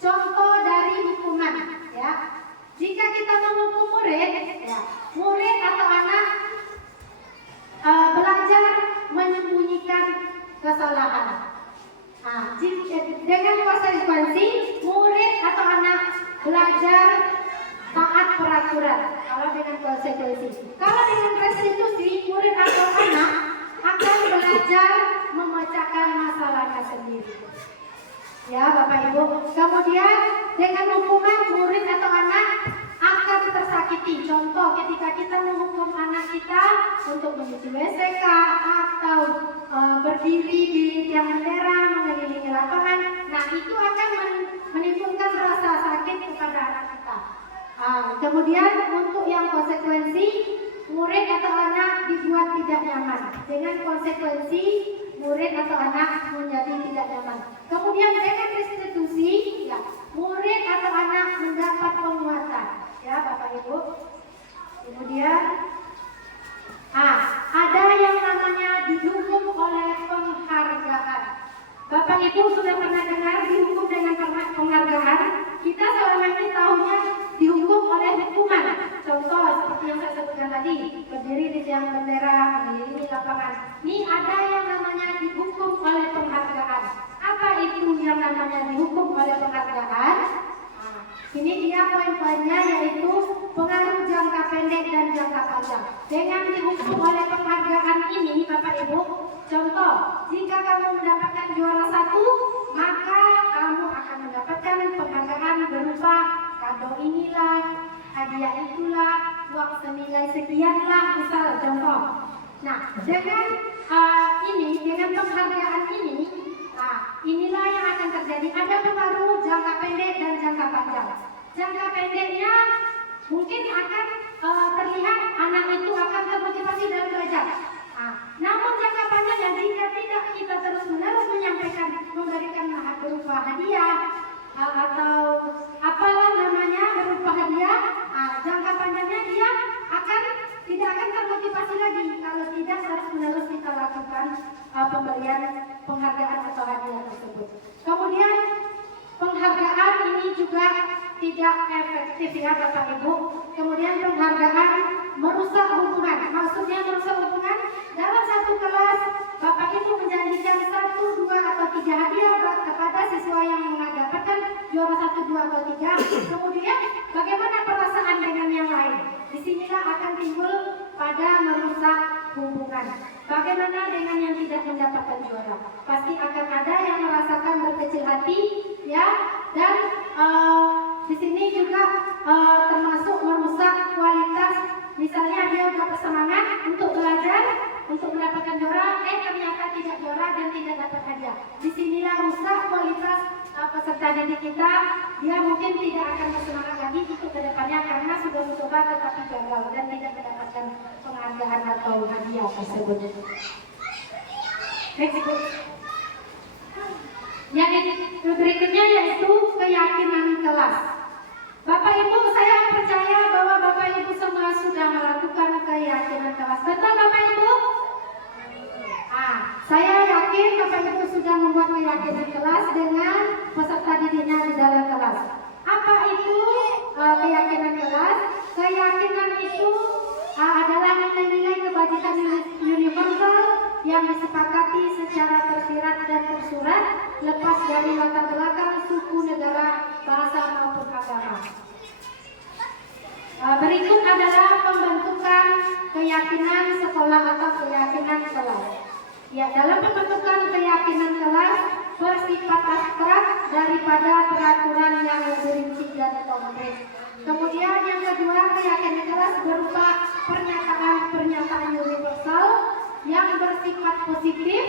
contoh dari hukuman, ya. Jika kita menghukum murid, ya, murid atau anak belajar menyembunyikan kesalahan. Dengan konsekuensi, murid atau anak belajar taat peraturan. Kalau dengan konsekuensi, kalau dengan restitusi, murid atau anak akan belajar memecahkan masalahnya sendiri. Ya Bapak Ibu. Kemudian dengan hukuman, murid atau anak akan tersakiti. Contoh ketika kita menghukum anak kita untuk menyuci WCK atau berdiri di tiang bendera mengelilingi lapangan, nah itu akan menimbulkan rasa sakit kepada anak kita. Kemudian untuk yang konsekuensi, murid atau anak dibuat tidak nyaman. Dengan konsekuensi, murid atau anak menjadi tidak nyaman. Kemudian dengan restitusi, ya, murid atau anak mendapat penguatan. Ya Bapak Ibu. Kemudian ada yang namanya dihukum oleh penghargaan. Bapak Ibu sudah pernah dengar dihukum dengan penghargaan? Kita selama ini tahunya dihukum oleh hukuman. Contoh seperti yang saya sebutkan tadi, berdiri di tiang bendera, mengelilingi lapangan. Ini ada yang namanya dihukum oleh penghargaan. Apa itu yang namanya dihukum oleh penghargaan? Ini dia poin-poinnya, yaitu pengaruh jangka pendek dan jangka panjang. Dengan dihukum oleh penghargaan ini, Bapak Ibu, contoh, jika kamu mendapatkan juara 1, maka kamu akan mendapatkan penghargaan berupa kado inilah, hadiah itulah, uang senilai sekianlah, misal contoh. Nah, dengan dengan penghargaan ini, inilah yang akan terjadi. Ada pengaruh jangka pendek dan jangka panjang. Jangka pendeknya mungkin akan terlihat anak itu akan termotivasi dalam belajar. Namun jangka panjangnya, jika tidak kita terus-menerus menyampaikan, memberikan berupa hadiah atau apalah namanya berupa hadiah, jangka panjangnya dia tidak akan termotivasi lagi kalau tidak terus-menerus kita lakukan pemberian penghargaan atau hadiah tersebut. Kemudian penghargaan ini juga tidak efektif, ya Bapak Ibu. Kemudian penghargaan merusak hubungan. Maksudnya merusak hubungan dalam satu kelas, Bapak Ibu menjanjikan 1, 2, atau 3 hadiah kepada siswa yang mendapatkan juara 1, 2, atau 3. Kemudian bagaimana perasaan dengan yang lain? Disinilah akan timbul pada merusak hubungan. Bagaimana dengan yang tidak mendapatkan juara? Pasti akan ada yang merasakan berkecil hati, ya. Dan di sini juga termasuk merusak kualitas. Misalnya dia sudah bersemangat untuk belajar, untuk mendapatkan juara, ternyata tidak juara dan tidak dapat hadiah. Disinilah rusak kualitas peserta didik kita. Dia mungkin tidak akan bersemangat lagi untuk kedepannya karena sudah mencoba tetapi gagal dan tidak mendapatkan penghargaan atau hadiah tersebut. Next, Ibu. Yang berikutnya yaitu keyakinan kelas. Bapak Ibu, saya percaya bahwa Bapak Ibu semua sudah melakukan keyakinan kelas. Betul Bapak Ibu? Saya yakin Bapak Ibu sudah membuat keyakinan kelas dengan peserta didiknya di dalam kelas. Apa itu keyakinan kelas? Keyakinan itu adalah nilai-nilai kebajikan universal yang disepakati secara tersirat dan tersurat, lepas dari latar belakang suku, negara, bahasa maupun agama. Berikut adalah pembentukan keyakinan sekolah atau keyakinan kelas. Ya, dalam pembentukan keyakinan kelas bersifat abstrak daripada peraturan yang lebih rinci dan konkret. Kemudian yang kedua, keyakinan kelas berupa pernyataan universal yang bersifat positif.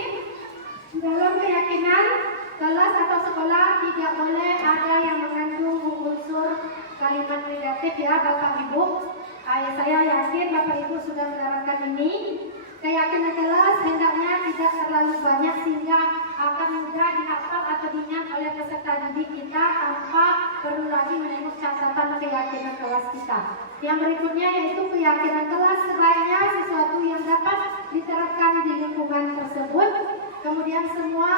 Dalam keyakinan kelas atau sekolah tidak boleh ada yang mengandung unsur kalimat negatif, ya Bapak Ibu. Saya yakin Bapak Ibu sudah menerapkan ini. Keyakinan kelas hendaknya tidak terlalu banyak sehingga akan mudah dihafal atau diingat oleh peserta didik kita tanpa perlu lagi menengok catatan keyakinan kelas kita. Yang berikutnya yaitu keyakinan kelas sebaiknya sesuatu yang dapat diterapkan di lingkungan tersebut. Kemudian semua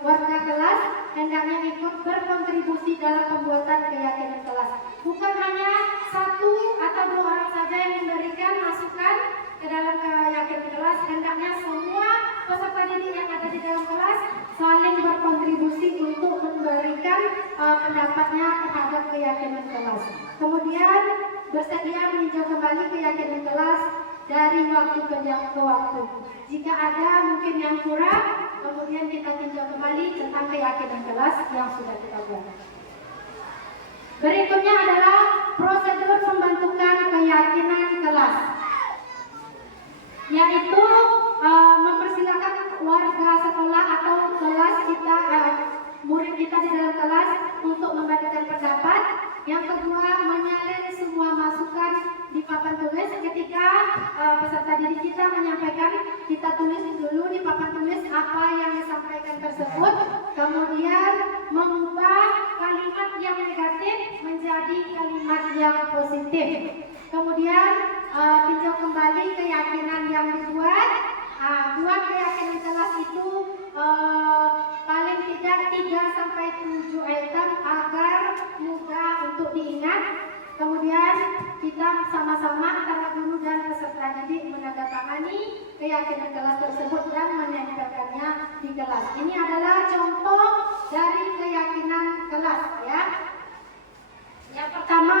warga kelas hendaknya ikut berkontribusi dalam pembuatan keyakinan kelas. Bukan hanya 1 atau 2 orang saja yang memberikan masukan ke dalam keyakinan kelas, hendaknya semua peserta didik yang ada di dalam kelas saling berkontribusi untuk memberikan pendapatnya terhadap keyakinan kelas. Kemudian bersedia meninjau kembali keyakinan kelas dari waktu ke waktu. Jika ada mungkin yang kurang, kemudian kita tinjau kembali tentang keyakinan kelas yang sudah kita buat. Berikutnya adalah prosedur pembentukan keyakinan kelas, yaitu mempersilakan warga sekolah atau kelas kita, murid kita di dalam kelas untuk memberikan pendapat. Yang kedua, menyalin semua masukan di papan tulis. Ketika peserta didik kita menyampaikan, kita tulis dulu di papan tulis apa yang disampaikan tersebut. Kemudian mengubah kalimat yang negatif menjadi kalimat yang positif. Kemudian tinjau kembali keyakinan yang dibuat. Buat keyakinan kelas itu paling tidak 3-7 item agar mudah untuk diingat. Kemudian kita sama-sama antara guru dan peserta didik menandatangani keyakinan kelas tersebut dan menempelkannya di kelas. Ini adalah contoh dari keyakinan kelas, ya. Yang pertama,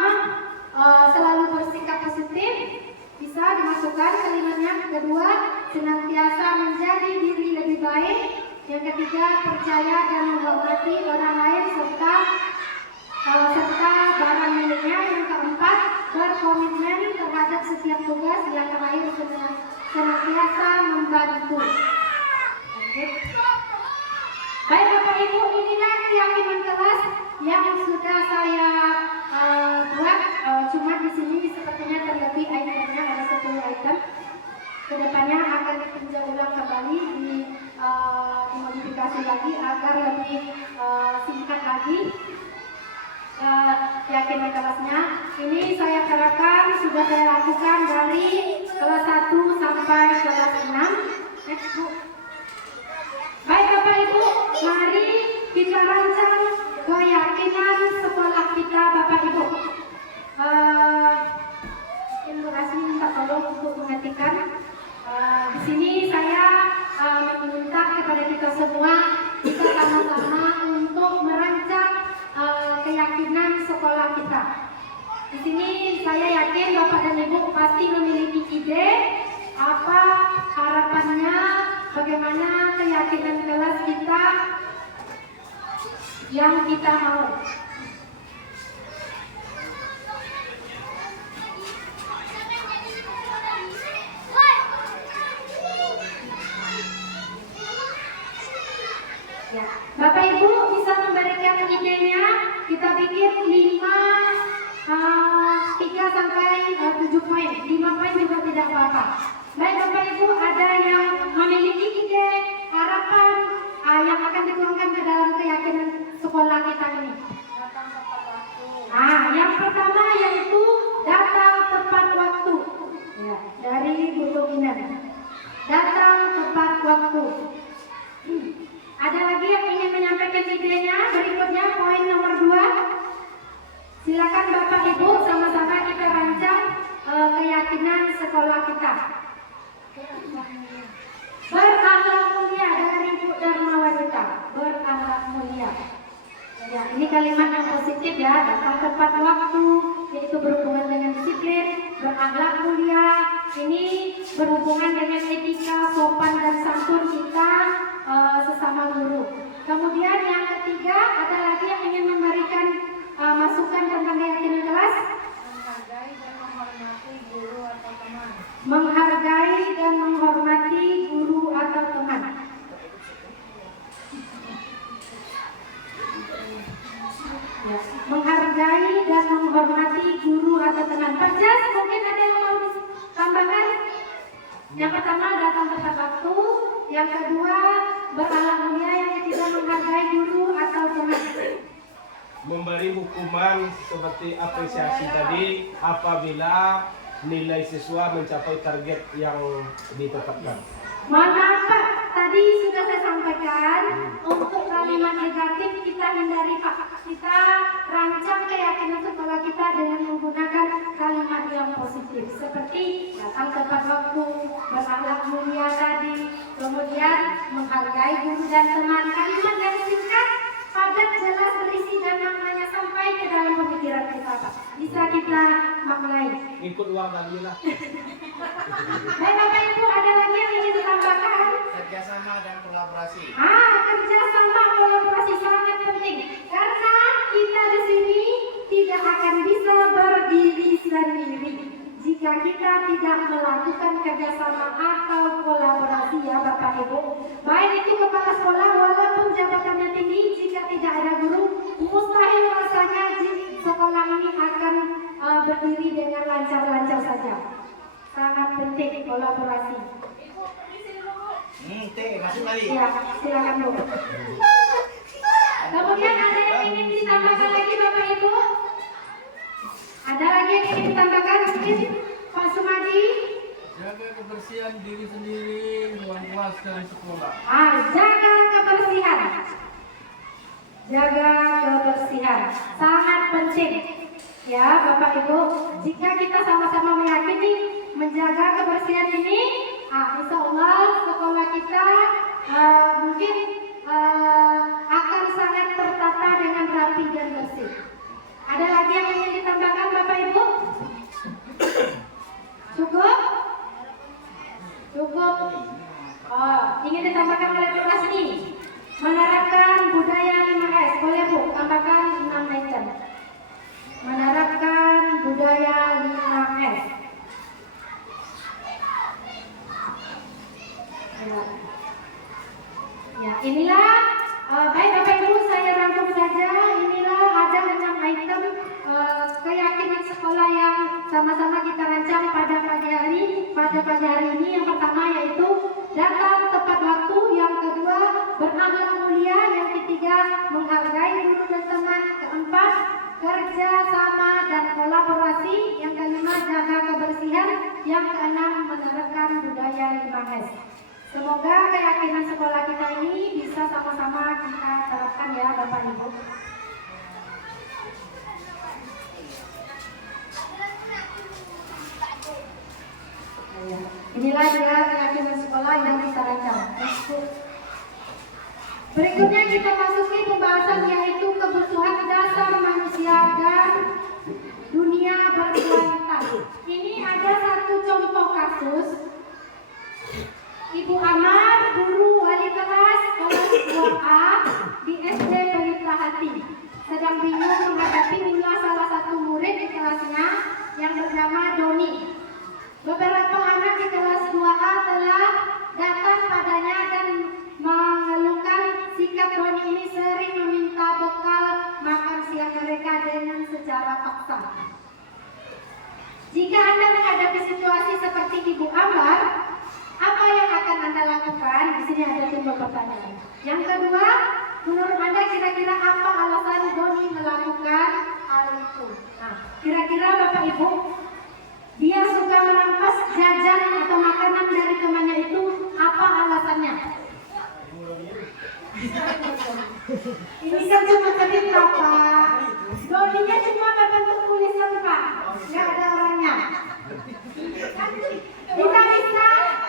selalu bersikap positif, bisa dimasukkan kalimatnya. Kedua, senantiasa menjadi diri lebih baik. Yang ketiga, percaya dan menghormati orang lain serta barang miliknya. Yang keempat, berkomitmen terhadap setiap tugas. Yang terakhir, senantiasa membantu. Baik Bapak Ibu, inilah keyakinan kelas yang sudah saya buat. Cuma di sini sepertinya terlebih itemnya ada 10 item. Kedepannya akan ditinjau ulang kembali, dimodifikasi lagi agar lebih singkat lagi keyakinan kelasnya. Ini saya terapkan, sudah saya lakukan dari kelas 1 sampai kelas 6. Next, Bu. Baik Bapak Ibu, mari kita rancang keyakinan sekolah kita Bapak Ibu. Ibu Rasmi minta tolong untuk mengetikkan. Di sini saya meminta kepada kita semua, kita sama-sama untuk merancang keyakinan sekolah kita. Di sini saya yakin Bapak dan Ibu pasti memiliki ide apa harapannya, bagaimana keyakinan kelas kita yang kita mau. Ya, Bapak Ibu bisa memberikan idenya. Kita bikin 3 sampai 7 poin. 5 poin juga tidak apa-apa. Baik Bapak Ibu, ada yang memiliki ide, harapan yang akan dituangkan ke dalam keyakinan sekolah kita ini. Yang pertama yaitu datang tepat waktu. Ya, dari Bu Tuginan. Datang tepat waktu. Ada lagi yang ingin menyampaikan idenya? Berikutnya poin nomor 2. Silakan Bapak Ibu sama-sama kita rancang keyakinan sekolah kita. Berakhlak mulia dari Bu Dharma Wanita. Berakhlak mulia. Ya, ini kalimat yang positif ya. Datang tepat waktu, yaitu berhubungan dengan disiplin. Berakhlak mulia, ini berhubungan dengan etika, sopan dan santun kita sesama guru. Kemudian yang ketiga, ada lagi yang ingin memberikan masukan tentang keyakinan kelas? Menghargai dan menghormati guru atau teman. Menghargai dan menghormati guru atau teman. Ya, menghargai dan menghormati guru atau teman. Pak Jas, mungkin ada yang mau tambahkan? Yang pertama, datang tepat waktu. Yang kedua, berakhlak mulia. Yang ketiga, menghargai guru atau teman. Memberi hukuman seperti apresiasi tadi apabila nilai siswa mencapai target yang ditetapkan. Mohon maaf Pak, tadi sudah saya sampaikan untuk kalimat negatif kita hindari Pak. Kita rancang keyakinan sekolah kita dengan menggunakan kalimat yang positif seperti datang tepat waktu, berakhlak mulia tadi, kemudian menghargai guru dan teman. Kalimat yang singkat, padat, jelas, berisi dan maknanya sampai ke dalam pemikiran kita Pak. Bisa kita maknai. Ikut uang lagi lah. Baik Bapak Ibu, ada lagi yang ingin ditambahkan? Kerjasama dan kolaborasi. Kerjasama kolaborasi sangat penting karena kita di sini tidak akan bisa berdiri sendiri jika kita tidak melakukan kerjasama atau kolaborasi ya Bapak Ibu. Baik itu kepala sekolah walaupun jabatannya tinggi, jika tidak ada guru mustahil rasanya sekolah ini akan berdiri dengan lancar-lancar saja. Sangat penting kolaborasi. Teh, masuk lagi. Ya, silakan Bu. Kemudian ada yang ingin ditambahkan lagi Bapak Ibu? Ada lagi yang ingin ditambahkan mungkin Pak Sumadi? Jaga kebersihan diri sendiri, ruang kelas dari sekolah. Jaga kebersihan. Jaga kebersihan. Sangat penting. Ya Bapak Ibu, jika kita sama-sama meyakini menjaga kebersihan ini, insya Allah sekolah kita mungkin akan sangat tertata dengan rapi dan bersih. Ada lagi yang ingin ditambahkan Bapak Ibu? Cukup? Cukup. Ingin ditambahkan oleh Bu Rasmi? Menerapkan budaya 5S. Boleh Bu, tambahkan 6 item. Menerapkan budaya 5S. Ya, inilah baik Bapak Ibu, saya rangkum saja. Inilah ada 6 item keyakinan sekolah yang sama-sama kita rancang pada pagi hari. Pada pagi hari ini yang pertama yaitu datang tepat waktu, yang kedua berakhlak mulia, yang ketiga menghargai guru dan teman, keempat kerja sama dan kolaborasi, yang kelima jaga kebersihan, yang keenam menerapkan budaya 5S. Semoga keyakinan sekolah kita ini bisa sama-sama kita terapkan ya Bapak Ibu. Inilah dia keyakinan sekolah. sekolah yang disarankan. Berikutnya kita masuki pembahasan yaitu kebutuhan dasar manusia dan dunia berkualitas. Ini ada satu contoh kasus. Ibu Amar, guru wali kelas 2A di SD Pelita Hati, sedang bingung menghadapi ulah salah satu murid di kelasnya yang bernama Doni. Beberapa anak di kelas 2A telah datang padanya dan mengeluhkan sikap Doni ini sering meminta bekal makan siang mereka dengan secara paksa. Jika Anda menghadapi situasi seperti Ibu Amar, apa yang akan Anda lakukan? Di sini ada 5 pertanyaan. Yang kedua, menurut Anda kira-kira apa alasan Doni melakukan hal itu? Nah, kira-kira Bapak Ibu, dia suka merampas jajan atau makanan dari temannya itu, apa alasannya? Ini kan cuma cerita Pak. Doninya cuma berbentuk tulisan Pak, nggak ada orangnya.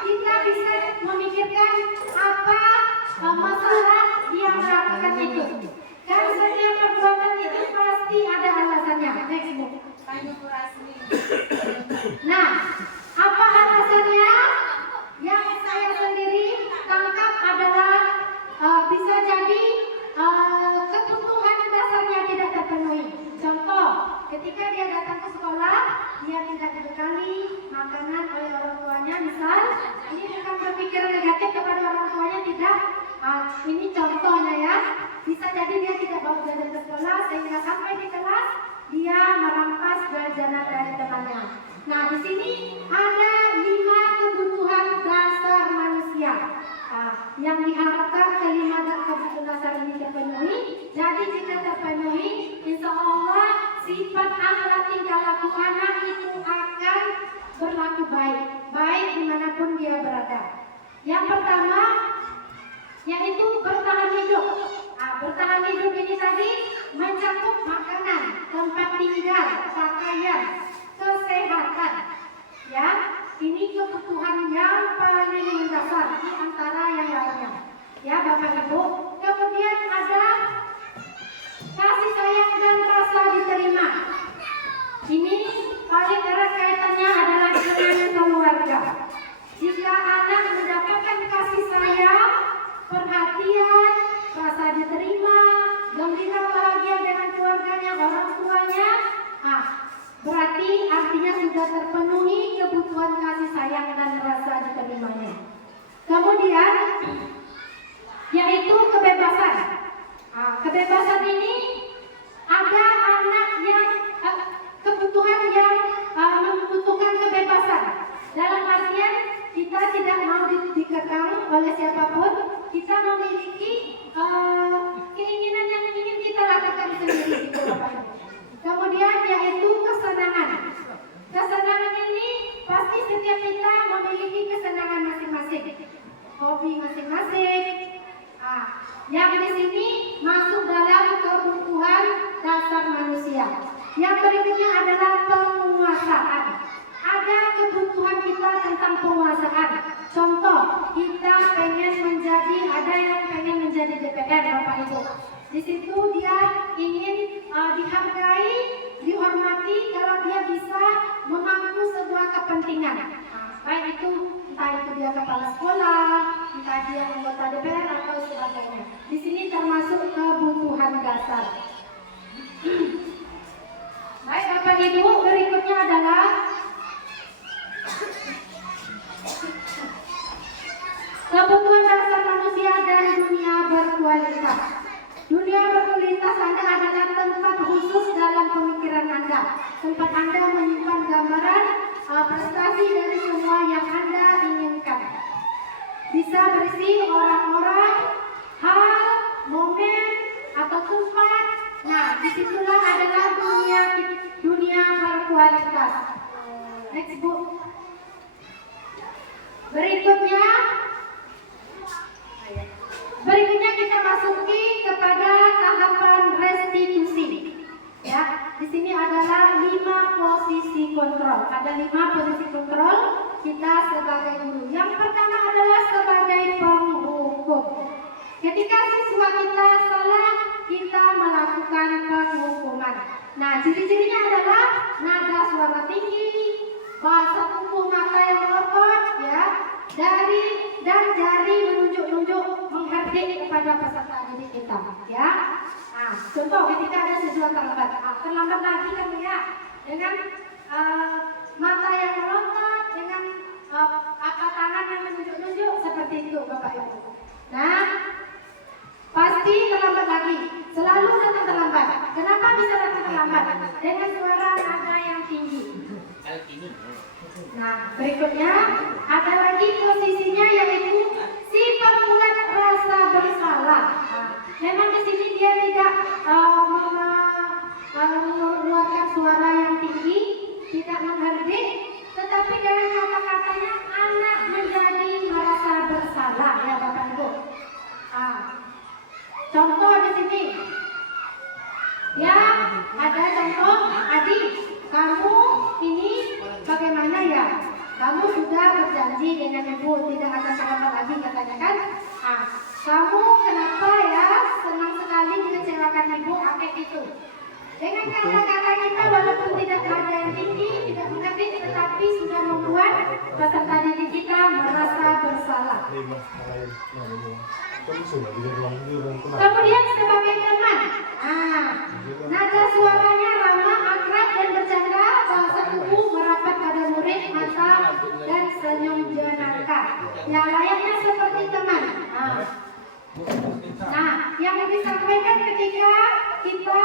Kita bisa memikirkan apa masalah dia melakukan itu. Dan setiap perbuatan itu pasti ada alasannya. Next book. Nah, apa alasannya? Yang saya sendiri tangkap adalah bisa jadi kebutuhan dasarnya tidak terpenuhi. Contoh, ketika dia datang ke sekolah, dia tidak dibekali makanan oleh orang tuanya. Misal, ini bukan berpikir negatif kepada orang tuanya, tidak. Ini contohnya ya. Bisa jadi dia tidak bawa jajan ke sekolah, sehingga sampai di kelas dia merampas jajanan dari temannya. Nah, di sini ada 5 kebutuhan dasar manusia. Yang diharapkan kelima kebutuhan dasar ini terpenuhi. Jadi jika terpenuhi, insya Allah sifat akhlak tingkah laku anak itu akan berlaku baik dimanapun dia berada. Yang pertama yaitu bertahan hidup. Bertahan hidup ini tadi mencakup makanan, tempat tinggal, pakaian, kesehatan. Ya, ini kebutuhan yang paling mendasar di antara yang lainnya. Ya, Bapak Ibu. Kemudian ada kasih sayang dan rasa diterima. Ini paling erat kaitannya adalah dengan keluarga. Jika anak mendapatkan kasih sayang, perhatian, rasa diterima, gembira bahagia dengan keluarganya, orang tuanya, berarti artinya sudah terpenuhi kebutuhan kasih sayang dan rasa diterimanya. Kemudian yaitu kebebasan. Kebebasan ini ada anak yang kebutuhan yang membutuhkan kebebasan. Dalam artian kita tidak mau dikekang oleh siapapun, kita memiliki keinginan yang ingin kita lakukan sendiri. Kemudian yaitu kesenangan. Kesenangan ini pasti setiap kita memiliki kesenangan masing-masing, hobi masing-masing. Yang di sini masuk dalam kebutuhan dasar manusia. Yang berikutnya adalah penguasaan. Ada kebutuhan kita tentang penguasaan. Contoh, kita pengen menjadi, ada yang pengen menjadi DPR, Bapak Ibu. Di situ dia ingin dihargai, dihormati kalau dia bisa memangku sebuah kepentingan. Baik itu, entah itu dia kepala sekolah, entah dia anggota DPR atau sebagainya. Di sini termasuk kebutuhan dasar. Baik Bapak Ibu, berikutnya adalah kebutuhan dasar manusia dan dunia berkualitas. Dunia berkualitas adalah tempat khusus dalam pemikiran Anda. Tempat Anda menyimpan gambaran prestasi dari semua yang Anda inginkan. Bisa berisi orang-orang, hal, momen, atau tempat. Nah, disitulah adalah dunia berkualitas. Next book. Berikutnya kita masuki kepada tahapan restitusi. Ya, di sini adalah 5 posisi kontrol. Ada 5 posisi kontrol. kita sebagai guru. Yang pertama adalah sebagai penghukum. Ketika siswa kita salah, kita melakukan penghukuman. Nah, ciri-cirinya adalah nada suara tinggi, bahasa tubuh mata yang melotot, ya, dan jari menunjuk-nunjuk menghardik kepada peserta didik kita, ya. Nah, contoh ketika ada siswa terlambat, terlambat lagi kan ya, dengan mata yang melotot, dengan tangan yang menunjuk-nunjuk seperti itu, Bapak Ibu. Nah, pasti terlambat lagi, selalu datang terlambat. Kenapa bisa datang terlambat? Dengan suara nada yang tinggi. Nah, berikutnya ada lagi posisinya yaitu si pembuat rasa bersalah. Nah, memang di sini dia tidak mengeluarkan suara yang tinggi, tidak menghardik, tetapi dengan kata-katanya anak menjadi merasa bersalah, ya Bapak Ibu. Contoh di sini, ya ada contoh, adik, kamu ini bagaimana ya? Kamu sudah berjanji dengan ibu tidak akan terlambat lagi katanya kan? Kamu kenapa ya senang sekali mengecewakan ibu pakai itu? Dengan kata-kata kita walaupun tidak ada yang tinggi, tidak mengerti, tetapi sudah membuat peserta didik kita merasa bersalah. Kemudian sebagai teman, nada suaranya ramah, akrab dan bercanda, bahasa tubuh merapat pada murid, mata dan senyum jenaka. Ya, layaknya seperti teman. Nah, yang disampaikan ketika kita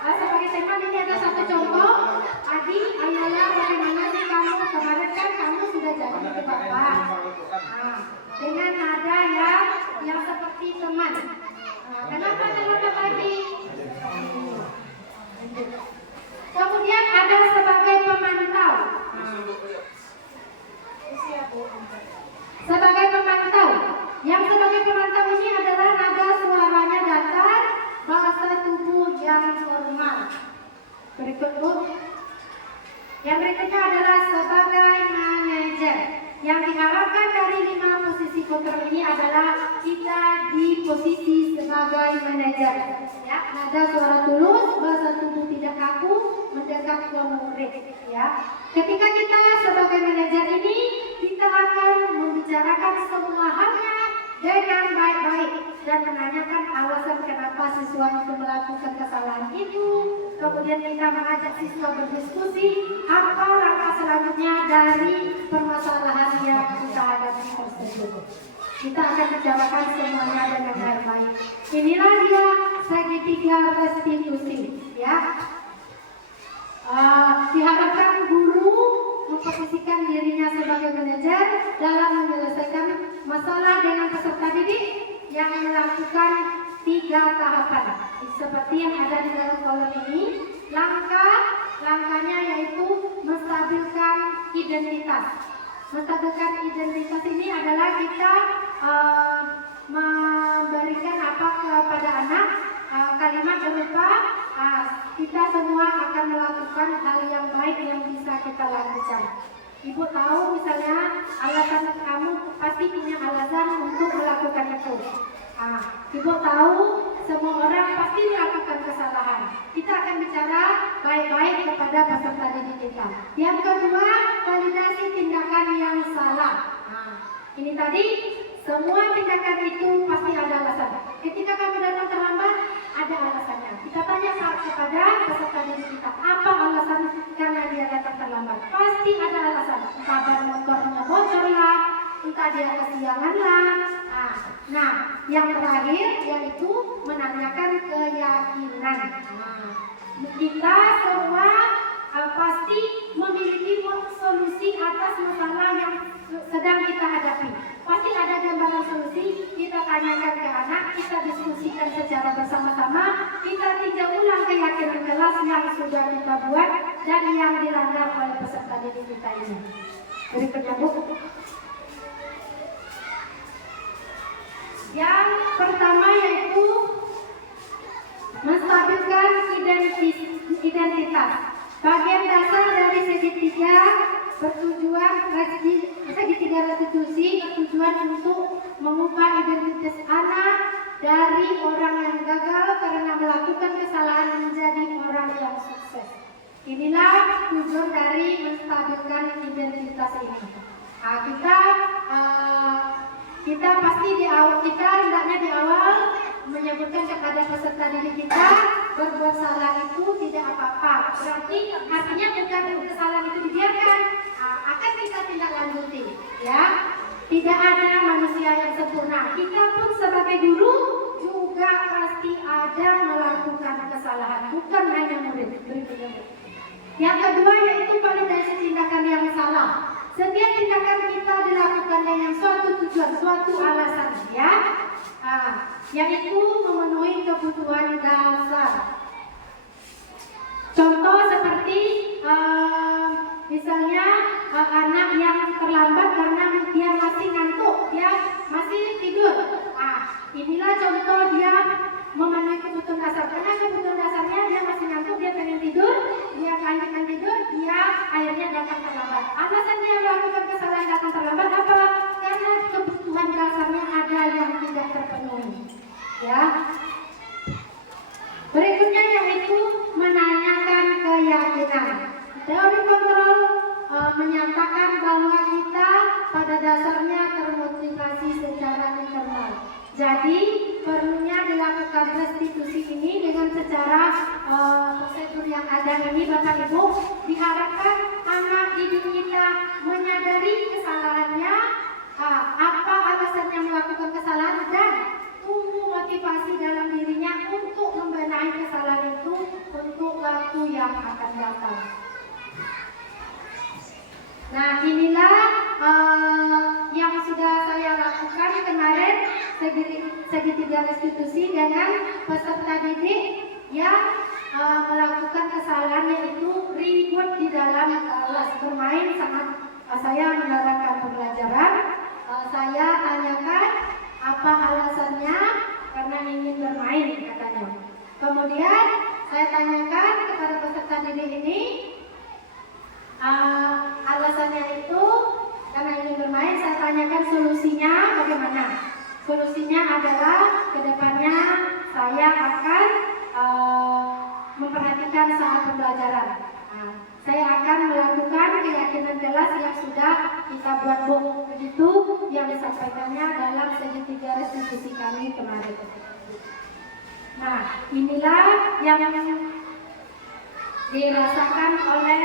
sebagai teman ini ada satu contoh. Adi, Ayala, bagaimana sih kamu kemarin kan kamu sudah janji ke Bapak. Dengan nada yang seperti teman. Kenapa terlambat lagi? Kemudian ada sebagai pemantau. Sebagai pemantau. Yang sebagai pemantau ini adalah nada suaranya datar, bahasa tubuh yang formal. Berikut Bu. Yang berikutnya adalah sebagai manajer. Yang diharapkan dari 5 posisi kontrol ini adalah kita di posisi sebagai manajer. Ya, nada suara tulus, bahasa tubuh tidak kaku, mendekat ke murid. Ya, ketika kita sebagai manajer ini, kita akan membicarakan semua halnya dengan baik-baik dan menanyakan alasan kenapa siswa itu melakukan kesalahan itu. Kemudian kita mengajak siswa berdiskusi apa langkah selanjutnya dari permasalahan yang kita hadapi tersebut. Kita akan bicarakan semuanya dengan baik-baik. Inilah dia segitiga restitusi, ya. Diharapkan guru memposisikan dirinya sebagai manajer dalam menyelesaikan masalah dengan peserta didik yang melakukan 3 tahapan seperti yang ada di dalam kolom ini. Langkahnya yaitu menstabilkan identitas. Menstabilkan identitas ini adalah kita memberikan apa kepada anak, kalimat berupa kita semua akan melakukan hal yang baik yang bisa kita lakukan. Ibu tahu misalnya alasan kamu pasti punya alasan untuk melakukan itu. Ibu tahu semua orang pasti melakukan kesalahan. Kita akan bicara baik-baik kepada peserta didik kita. Yang kedua, validasi tindakan yang salah. Ini tadi semua tindakan itu pasti ada alasan. Ketika kamu datang terlambat, ada alasannya. Kita tanya kepada peserta didik kita, apa alasan karena dia datang terlambat? Pasti ada alasan. Kabar motornya bocor lah, entah dia kesiangan lah. Nah, yang terakhir yaitu menanyakan keyakinan. Kita semua pasti memiliki solusi atas masalah yang sedang kita hadapi. Pasti ada gambaran solusi, kita tanyakan ke anak, kita diskusikan secara bersama-sama, kita tinjau ulang keyakinan kelas yang sudah kita buat dan yang dilanggar oleh peserta didik kita ini. Berikutnya Bu. Yang pertama yaitu menstabilkan identitas. Bagian dasar dari segitiga segitiga restitusi bertujuan untuk mengubah identitas anak dari orang yang gagal karena melakukan kesalahan menjadi orang yang sukses. Inilah tujuan dari menstabilkan identitas ini. Kita pasti kita hendaknya di awal menyebutkan kepada peserta didik kita berbuat salah itu tidak apa-apa. Berarti artinya bukan kesalahan itu dibiarkan, akan kita tindak lanjuti, ya. Tidak ada manusia yang sempurna. Kita pun sebagai guru juga pasti ada melakukan kesalahan, bukan hanya murid. Berikutnya. Yang kedua yaitu validasi tindakan yang salah. Setiap tindakan kita dilakukan dengan suatu tujuan, suatu alasan, ya. Yaitu memenuhi kebutuhan dasar. Contoh seperti misalnya anak yang terlambat karena dia masih ngantuk, dia masih tidur. Inilah contoh dia memenuhi kebutuhan dasar. Karena kebutuhan dasarnya dia masih ngantuk, dia pengen tidur, dia lanjutkan tidur, dia akhirnya datang terlambat. Alasan dia melakukan kesalahan datang terlambat apa? Karena kebutuhan dasarnya ada yang tidak terpenuhi. Ya. Berikutnya yaitu menanyakan keyakinan. Teori kontrol menyatakan bahwa kita pada dasarnya termotivasi secara internal. Jadi perlunya dilakukan restitusi ini dengan secara prosedur yang ada ini, Bapak Ibu. Diharapkan anak didik kita menyadari kesalahannya, apa alasannya melakukan kesalahan, dan tumbuh motivasi dalam dirinya untuk membenahi kesalahan itu untuk waktu yang akan datang. Nah, inilah yang sudah saya lakukan kemarin, segitiga restitusi dengan peserta didik yang melakukan kesalahan, yaitu ribut di dalam kelas, bermain sangat. Saya menerangkan pembelajaran, saya tanyakan apa alasannya, karena ingin bermain katanya. Kemudian saya tanyakan kepada peserta didik ini, alasannya itu karena ingin bermain. Saya tanyakan solusinya bagaimana. Solusinya adalah kedepannya saya akan memperhatikan saat pembelajaran. Saya akan melakukan keyakinan kelas yang sudah kita buat buku, begitu yang disampaikannya dalam segitiga restitusi kami kemarin. Nah, inilah yang dirasakan oleh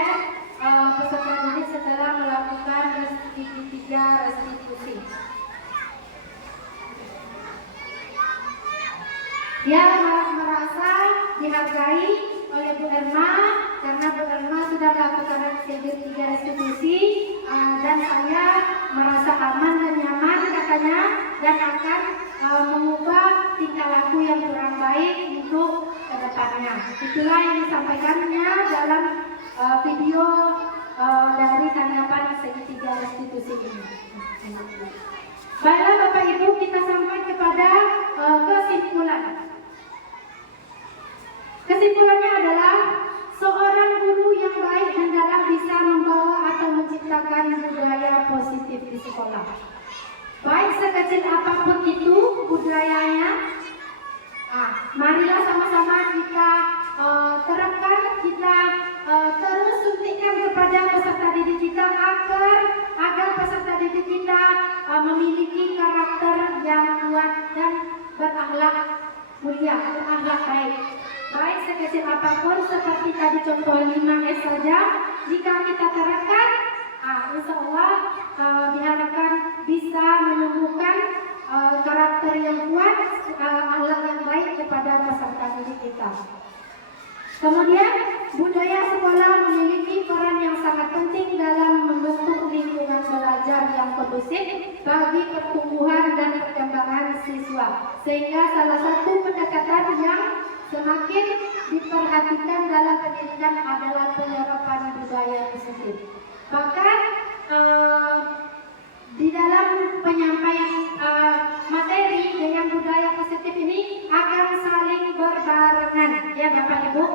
peserta didik setelah melakukan segitiga restitusi. Dia merasa dihargai oleh Bu Erma karena Bu Erma sudah melakukan segitiga restitusi, dan saya merasa aman dan nyaman katanya, dan akan mengubah tingkah laku yang kurang baik untuk kedepannya. Itulah yang disampaikannya dalam video dari tanggapan segitiga restitusi ini. Baiklah Bapak Ibu, kita sampai kepada kesimpulan. Kesimpulannya adalah seorang guru yang baik hendaklah bisa membawa atau menciptakan budaya positif di sekolah. Baik sekecil apapun itu budayanya, marilah sama-sama kita terapkan, kita terus suntikan kepada peserta didik kita agar peserta didik kita memiliki karakter yang kuat dan berakhlak mulia, berakhlak baik. Baik sekecil apapun, seperti tadi contoh 5S saja, jika kita terapkan, insya Allah diharapkan bisa menumbuhkan karakter yang kuat, akhlak yang baik kepada peserta didik kita. Kemudian budaya sekolah memiliki peran yang sangat penting dalam membentuk lingkungan belajar yang kondusif bagi pertumbuhan dan perkembangan siswa. Sehingga salah satu pendekatan yang semakin diperhatikan dalam pendidikan adalah penerapan budaya positif. Bahkan di dalam penyampaian materi dengan budaya positif ini akan saling berbarengan, ya Bapak Ibu.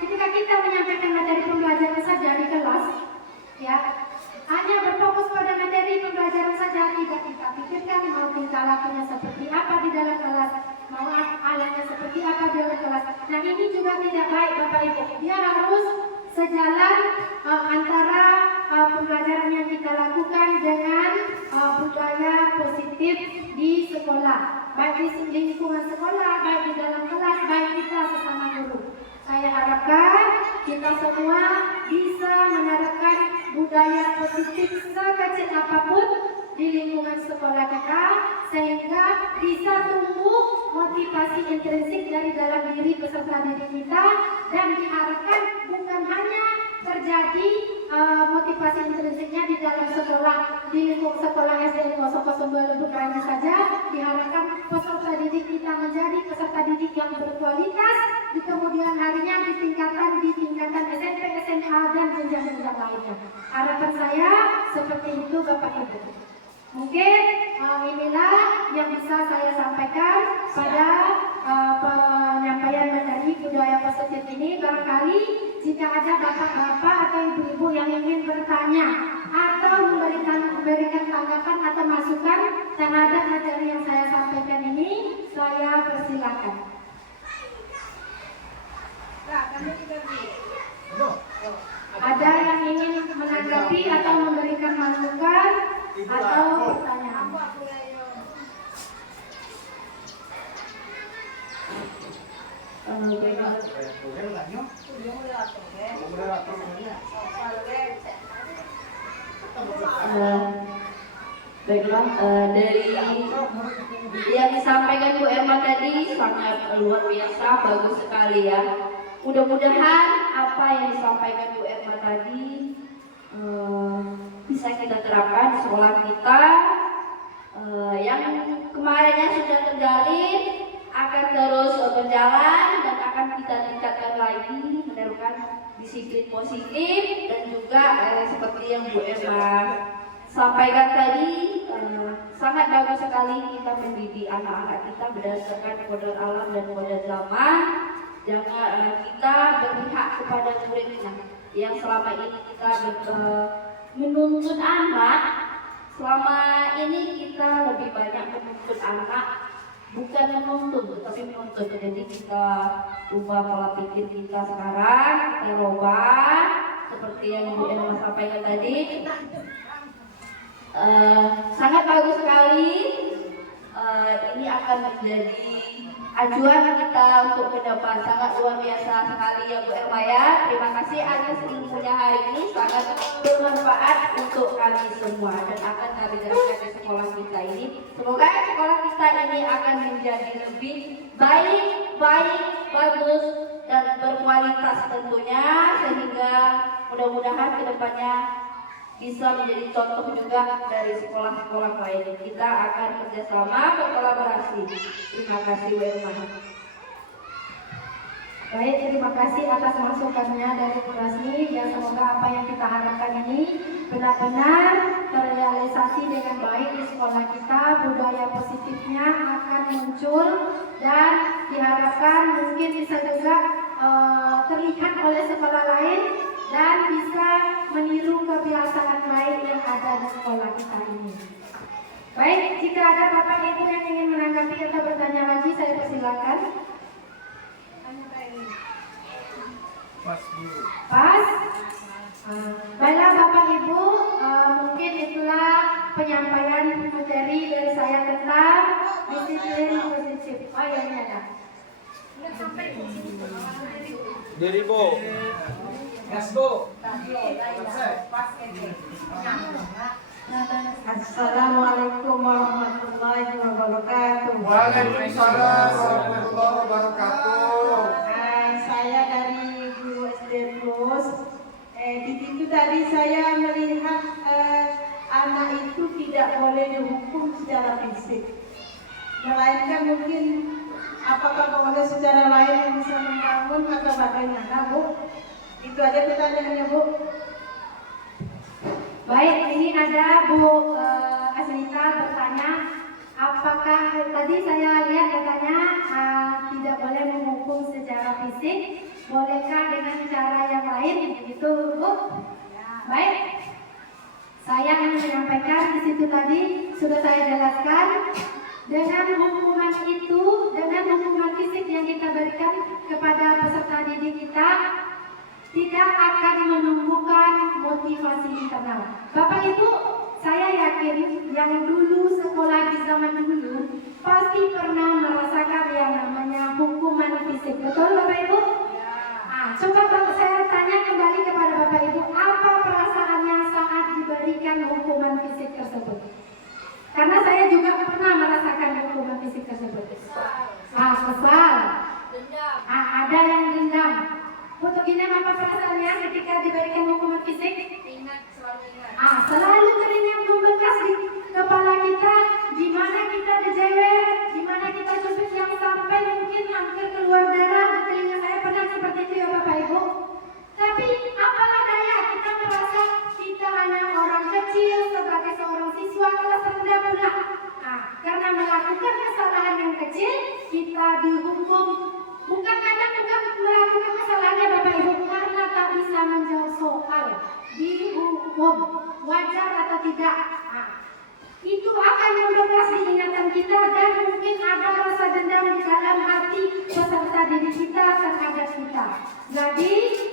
Ketika kita menyampaikan materi pembelajaran saja di kelas, Ya, hanya berfokus pada materi pembelajaran saja, tidak kita pikirkan mau tingkah lakunya seperti apa di dalam kelas, mau alatnya seperti apa di dalam kelas. Nah ini juga tidak baik Bapak Ibu. Dia harus sejalan antara pembelajaran yang kita lakukan dengan budaya positif di sekolah, baik di lingkungan sekolah, baik di dalam kelas, baik kita sesama guru. Saya harapkan kita semua bisa menerapkan budaya positif sekecil apapun di lingkungan sekolah kita, sehingga bisa tumbuh motivasi intrinsik dari dalam diri peserta didik kita, dan diharapkan bukan hanya terjadi motivasi intrinsiknya di dalam sekolah, di lingkup sekolah SD 002 Lubuk Ranji saja. Diharapkan peserta didik kita menjadi peserta didik yang berkualitas di kemudian harinya di tingkatan SMP, SMA, dan jenjang-jenjang lainnya. Harapan saya seperti itu Bapak Ibu. Mungkin inilah yang bisa saya sampaikan pada penyampaian materi budaya positif ini. Barangkali jika ada bapak-bapak atau ibu-ibu yang ingin bertanya atau memberikan tanggapan atau masukan terhadap materi yang saya sampaikan ini, saya persilakan. Ada yang ingin menanggapi atau memberikan masukan atau pertanyaan? Baiklah, dari yang disampaikan Bu Emma tadi sangat luar biasa, bagus sekali ya. Mudah-mudahan apa yang disampaikan Bu Emma tadi bisa kita terapkan di sekolah kita. Yang kemarinnya sudah terjalin akan terus berjalan dan akan kita tingkatkan lagi, menerapkan disiplin positif, dan juga seperti yang Bu Emma sampaikan tadi, sangat bagus sekali kita mendidik anak-anak kita berdasarkan kodrat alam dan kodrat zaman. Jangan kita berpihak kepada muridnya yang selama ini kita menuntut anak. Selama ini kita lebih banyak menuntut anak, bukan menuntut, tapi menuntut. Jadi kita ubah pola pikir kita sekarang, kita ubah seperti yang Bu Emma sampaikan tadi. Sangat bagus sekali. Ini akan menjadi ajuan kita untuk ke depan. Sangat luar biasa sekali ya Bu Emma ya. Terima kasih atas ilmunya hari ini, sangat bermanfaat untuk kami semua dan akan kami terapkan di sekolah kita ini. Semoga sekolah kita ini akan menjadi lebih baik, bagus dan berkualitas tentunya, sehingga mudah-mudahan ke depannya bisa menjadi contoh juga dari sekolah-sekolah lain. Kita akan kerjasama, berkolaborasi. Terima kasih Bu Emma. Baik, terima kasih atas masukannya dari Bu Rasmi. Ya, semoga apa yang kita harapkan ini benar-benar terrealisasi dengan baik di sekolah kita. Budaya positifnya akan muncul dan diharapkan mungkin bisa juga terlihat oleh sekolah lain dan bisa meniru kebiasaan baik yang ada di sekolah kita ini. Baik, jika ada Bapak Ibu yang ingin menanggapi atau bertanya lagi, saya persilakan. Pas dulu. Pas? Baiklah Bapak Ibu, mungkin itulah penyampaian materi dari saya tentang disiplin positif. Oh ya, ini ada. Dari Bu. Yes Bu. Assalamualaikum warahmatullahi wabarakatuh. Waalaikumsalam warahmatullahi wabarakatuh. Saya dari Guru SD Plus. Di situ tadi saya melihat anak itu tidak boleh dihukum secara fisik, melainkan mungkin apakah boleh secara lain yang bisa membangun atau bagaimana, Bu? Itu aja pertanyaannya, Bu. Baik, ini ada Bu Asmita bertanya, apakah tadi saya lihat katanya tidak boleh menghukum secara fisik, bolehkah dengan cara yang lain? Begitu Bu? Baik, Saya ingin menyampaikan di situ tadi sudah saya jelaskan, dengan hukuman itu, dengan hukuman fisik yang kita berikan kepada peserta didik kita, tidak akan menumbuhkan motivasi internal. Bapak Ibu, saya yakin yang dulu sekolah di zaman dulu pasti pernah merasakan yang namanya hukuman fisik. Betul Bapak Ibu? Nah, coba saya tanya kembali kepada Bapak Ibu, apa perasaannya saat diberikan hukuman fisik tersebut? Karena saya juga pernah merasakan hukuman fisik tersebut. Kesal. Ada yang dendam. Untuk ini apa perasaannya ketika diberikan hukuman fisik? Selalu teringat membekas di kepala kita, di mana kita dijewer, di mana kita cubit yang sampai mungkin hampir keluar darah. Di telinga saya pernah seperti itu ya Bapak Ibu. Tapi apalah daya, kita merasa kita hanya orang kecil sebagai seorang siswa kelas rendah pula. Karena melakukan kesalahan yang kecil, kita dihukum. Bukan melakukan kesalahannya Bapak Ibu, karena tak bisa menjawab soal, dihukum. Wajar atau tidak? Itu akan membekas di ingatan kita dan mungkin ada rasa dendam di dalam hati peserta didik kita terhadap kita. Jadi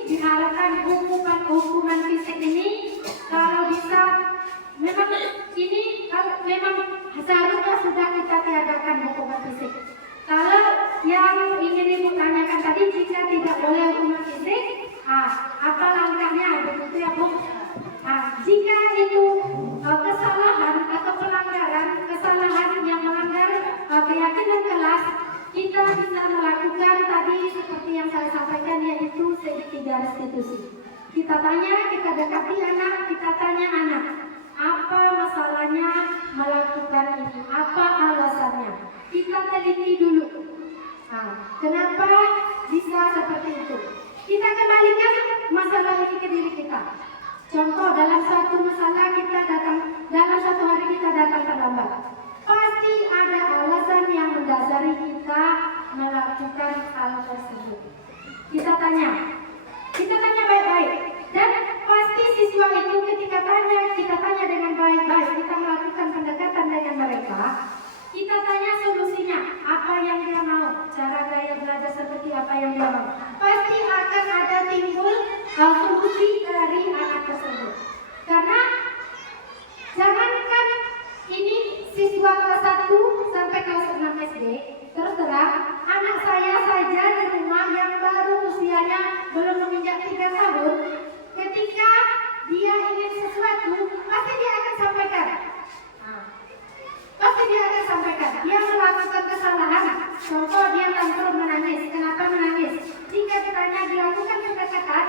diharapkan hukuman fisik ini kalau bisa memang seharusnya sudah kita tiadakan hukuman fisik. Kalau yang ingin Ibu tanyakan tadi, jika tidak boleh hukuman fisik, apa langkahnya? Begitu ya Bu? Jika itu kesalahan atau pelanggaran, kesalahan yang melanggar keyakinan kelas, kita bisa melakukan tadi seperti yang saya sampaikan, yaitu segitiga restitusi. Kita tanya, kita dekati anak, kita tanya anak, apa masalahnya melakukan ini? Apa alasannya? Kita teliti dulu. Kenapa bisa seperti itu? Kita kembalikan masalah ini ke diri kita. Contoh, dalam satu masalah dalam satu hari kita datang terlambat. Pasti ada alasan yang mendasari kita melakukan hal tersebut. Kita tanya baik-baik. Dan pasti siswa itu ketika kita tanya dengan baik-baik, kita melakukan pendekatan dengan mereka, kita tanya solusinya, apa yang dia mau, cara gaya belajar seperti apa yang dia mau. Pasti akan ada timbul solusi dari anak tersebut. Karena jangankan ini siswa kelas 1 sampai kelas 6 SD, terus terang, anak saya saja di rumah yang baru usianya belum menginjak 3 tahun, ketika dia ingin sesuatu, pasti dia akan sampaikan. Dia melakukan kesalahan. Contoh, dia tantrum menangis. Kenapa menangis? Jika ditanya dilakukan pendekatan,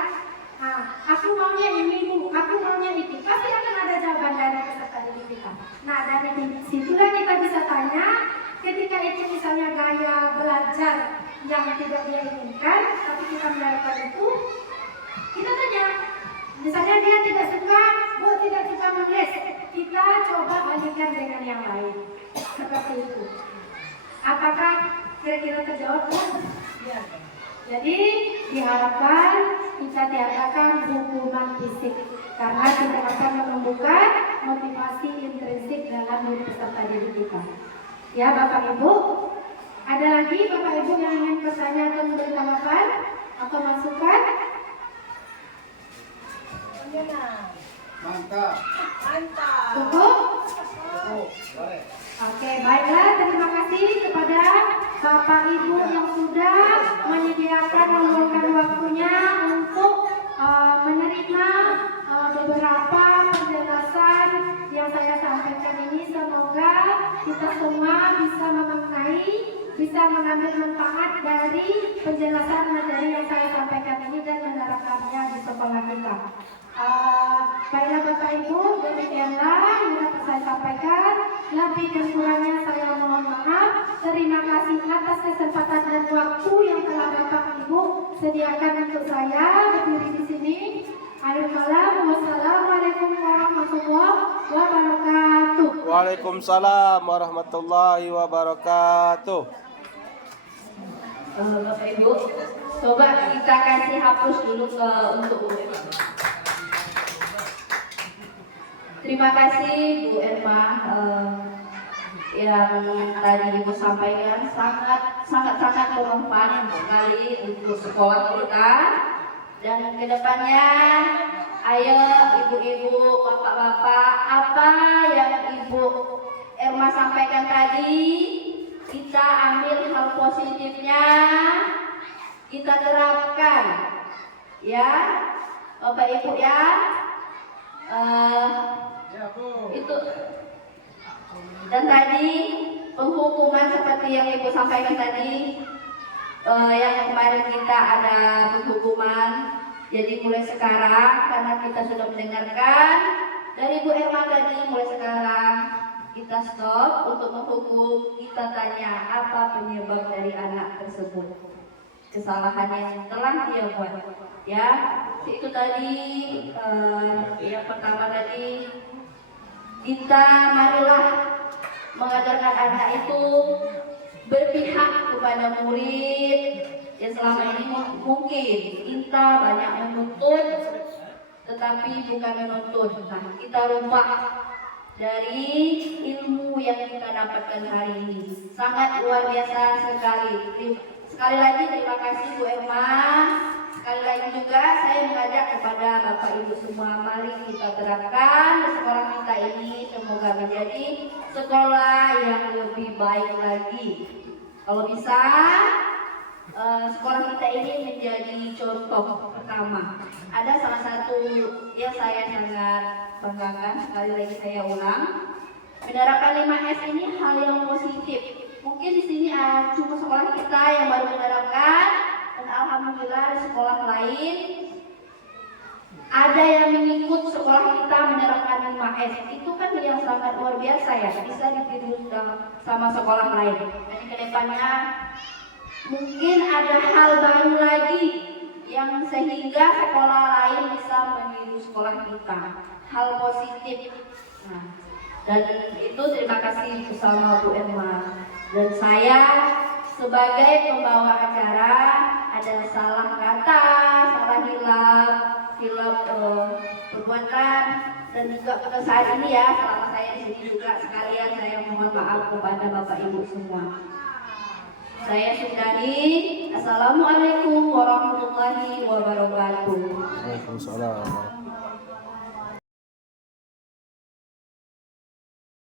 aku maunya ini Bu, aku maunya itu, pasti akan ada jawaban dari peserta didik kita. Nah, dari situlah kita bisa tanya, ketika itu misalnya gaya belajar yang tidak dia inginkan, tapi kita melakukan itu, kita tanya. Misalnya dia tidak suka, Bu tidak suka menulis, kita coba alihkan dengan yang lain. Seperti itu. Apakah kira-kira terjawab? Ya. Jadi diharapkan kita tiadakan hukuman fisik karena tidak akan menumbuhkan motivasi intrinsik dalam diri peserta didik kita. Ya Bapak Ibu, ada lagi Bapak Ibu yang ingin bertanya atau memberi tanggapan atau masukan? Mantap. Cukup? Oke, baiklah, terima kasih kepada Bapak Ibu yang sudah menyediakan meluangkan waktunya untuk menerima beberapa penjelasan yang saya sampaikan ini. Semoga kita semua bisa memaknai, bisa mengambil manfaat dari penjelasan materi yang saya sampaikan ini dan menerapkannya di sekolah kita. Baiklah Bapak Ibu, demikianlah yang dapat saya sampaikan. Lebih dan kurangnya saya mohon maaf. Terima kasih atas kesempatan dan waktu yang telah Bapak Ibu sediakan untuk saya berdiri di sini. Akhir kalam, wassalamualaikum warahmatullahi wabarakatuh. Waalaikumsalam warahmatullahi wabarakatuh. Bapak Ibu, coba kita kasih hapus dulu untuk Terima kasih Bu Irma yang tadi Ibu sampaikan sangat bermanfaat sekali untuk sekolah kita. Dan kedepannya, ayo ibu-ibu, bapak-bapak, apa yang Ibu Irma sampaikan tadi, kita ambil hal positifnya, kita terapkan, ya, Bapak Ibu ya. Itu. Dan tadi penghukuman seperti yang Ibu sampaikan tadi. Yang kemarin kita ada penghukuman, jadi mulai sekarang karena kita sudah mendengarkan dari Bu Irma tadi, mulai sekarang kita stop untuk menghukum. Kita tanya apa penyebab dari anak tersebut, kesalahan yang telah dia buat, ya. Itu tadi yang pertama tadi, kita marilah mengajarkan anak itu berpihak kepada murid yang selama ini mungkin kita banyak menuntut tetapi bukan menuntut. Nah, kita rubah dari ilmu yang kita dapatkan hari ini. Sangat luar biasa sekali. Sekali lagi terima kasih Bu Irma. Sekali lagi juga saya mengajak kepada Bapak Ibu semua, mari kita terapkan di sekolah kita ini, semoga menjadi sekolah yang lebih baik lagi. Kalau bisa sekolah kita ini menjadi contoh pertama. Ada salah satu yang saya sangat banggakan, sekali lagi saya ulang, menerapkan 5S ini hal yang positif. Mungkin di sini cuma sekolah kita yang baru menerapkan, dan alhamdulillah di sekolah lain ada yang mengikut sekolah kita menerapkan 5S. Itu kan yang sangat luar biasa ya, bisa ditiru sama sekolah lain. Jadi kedepannya mungkin ada hal baru lagi yang sehingga sekolah lain bisa meniru sekolah kita, hal positif. Nah, dan itu terima kasih bersama Bu Irma. Dan saya sebagai pembawa acara, ada salah kata, salah hilaf perbuatan, dan juga pada saat ini ya, selama saya di sini juga sekalian saya mohon maaf kepada Bapak Ibu semua. Saya sudahi. Assalamualaikum warahmatullahi wabarakatuh. Waalaikumsalam.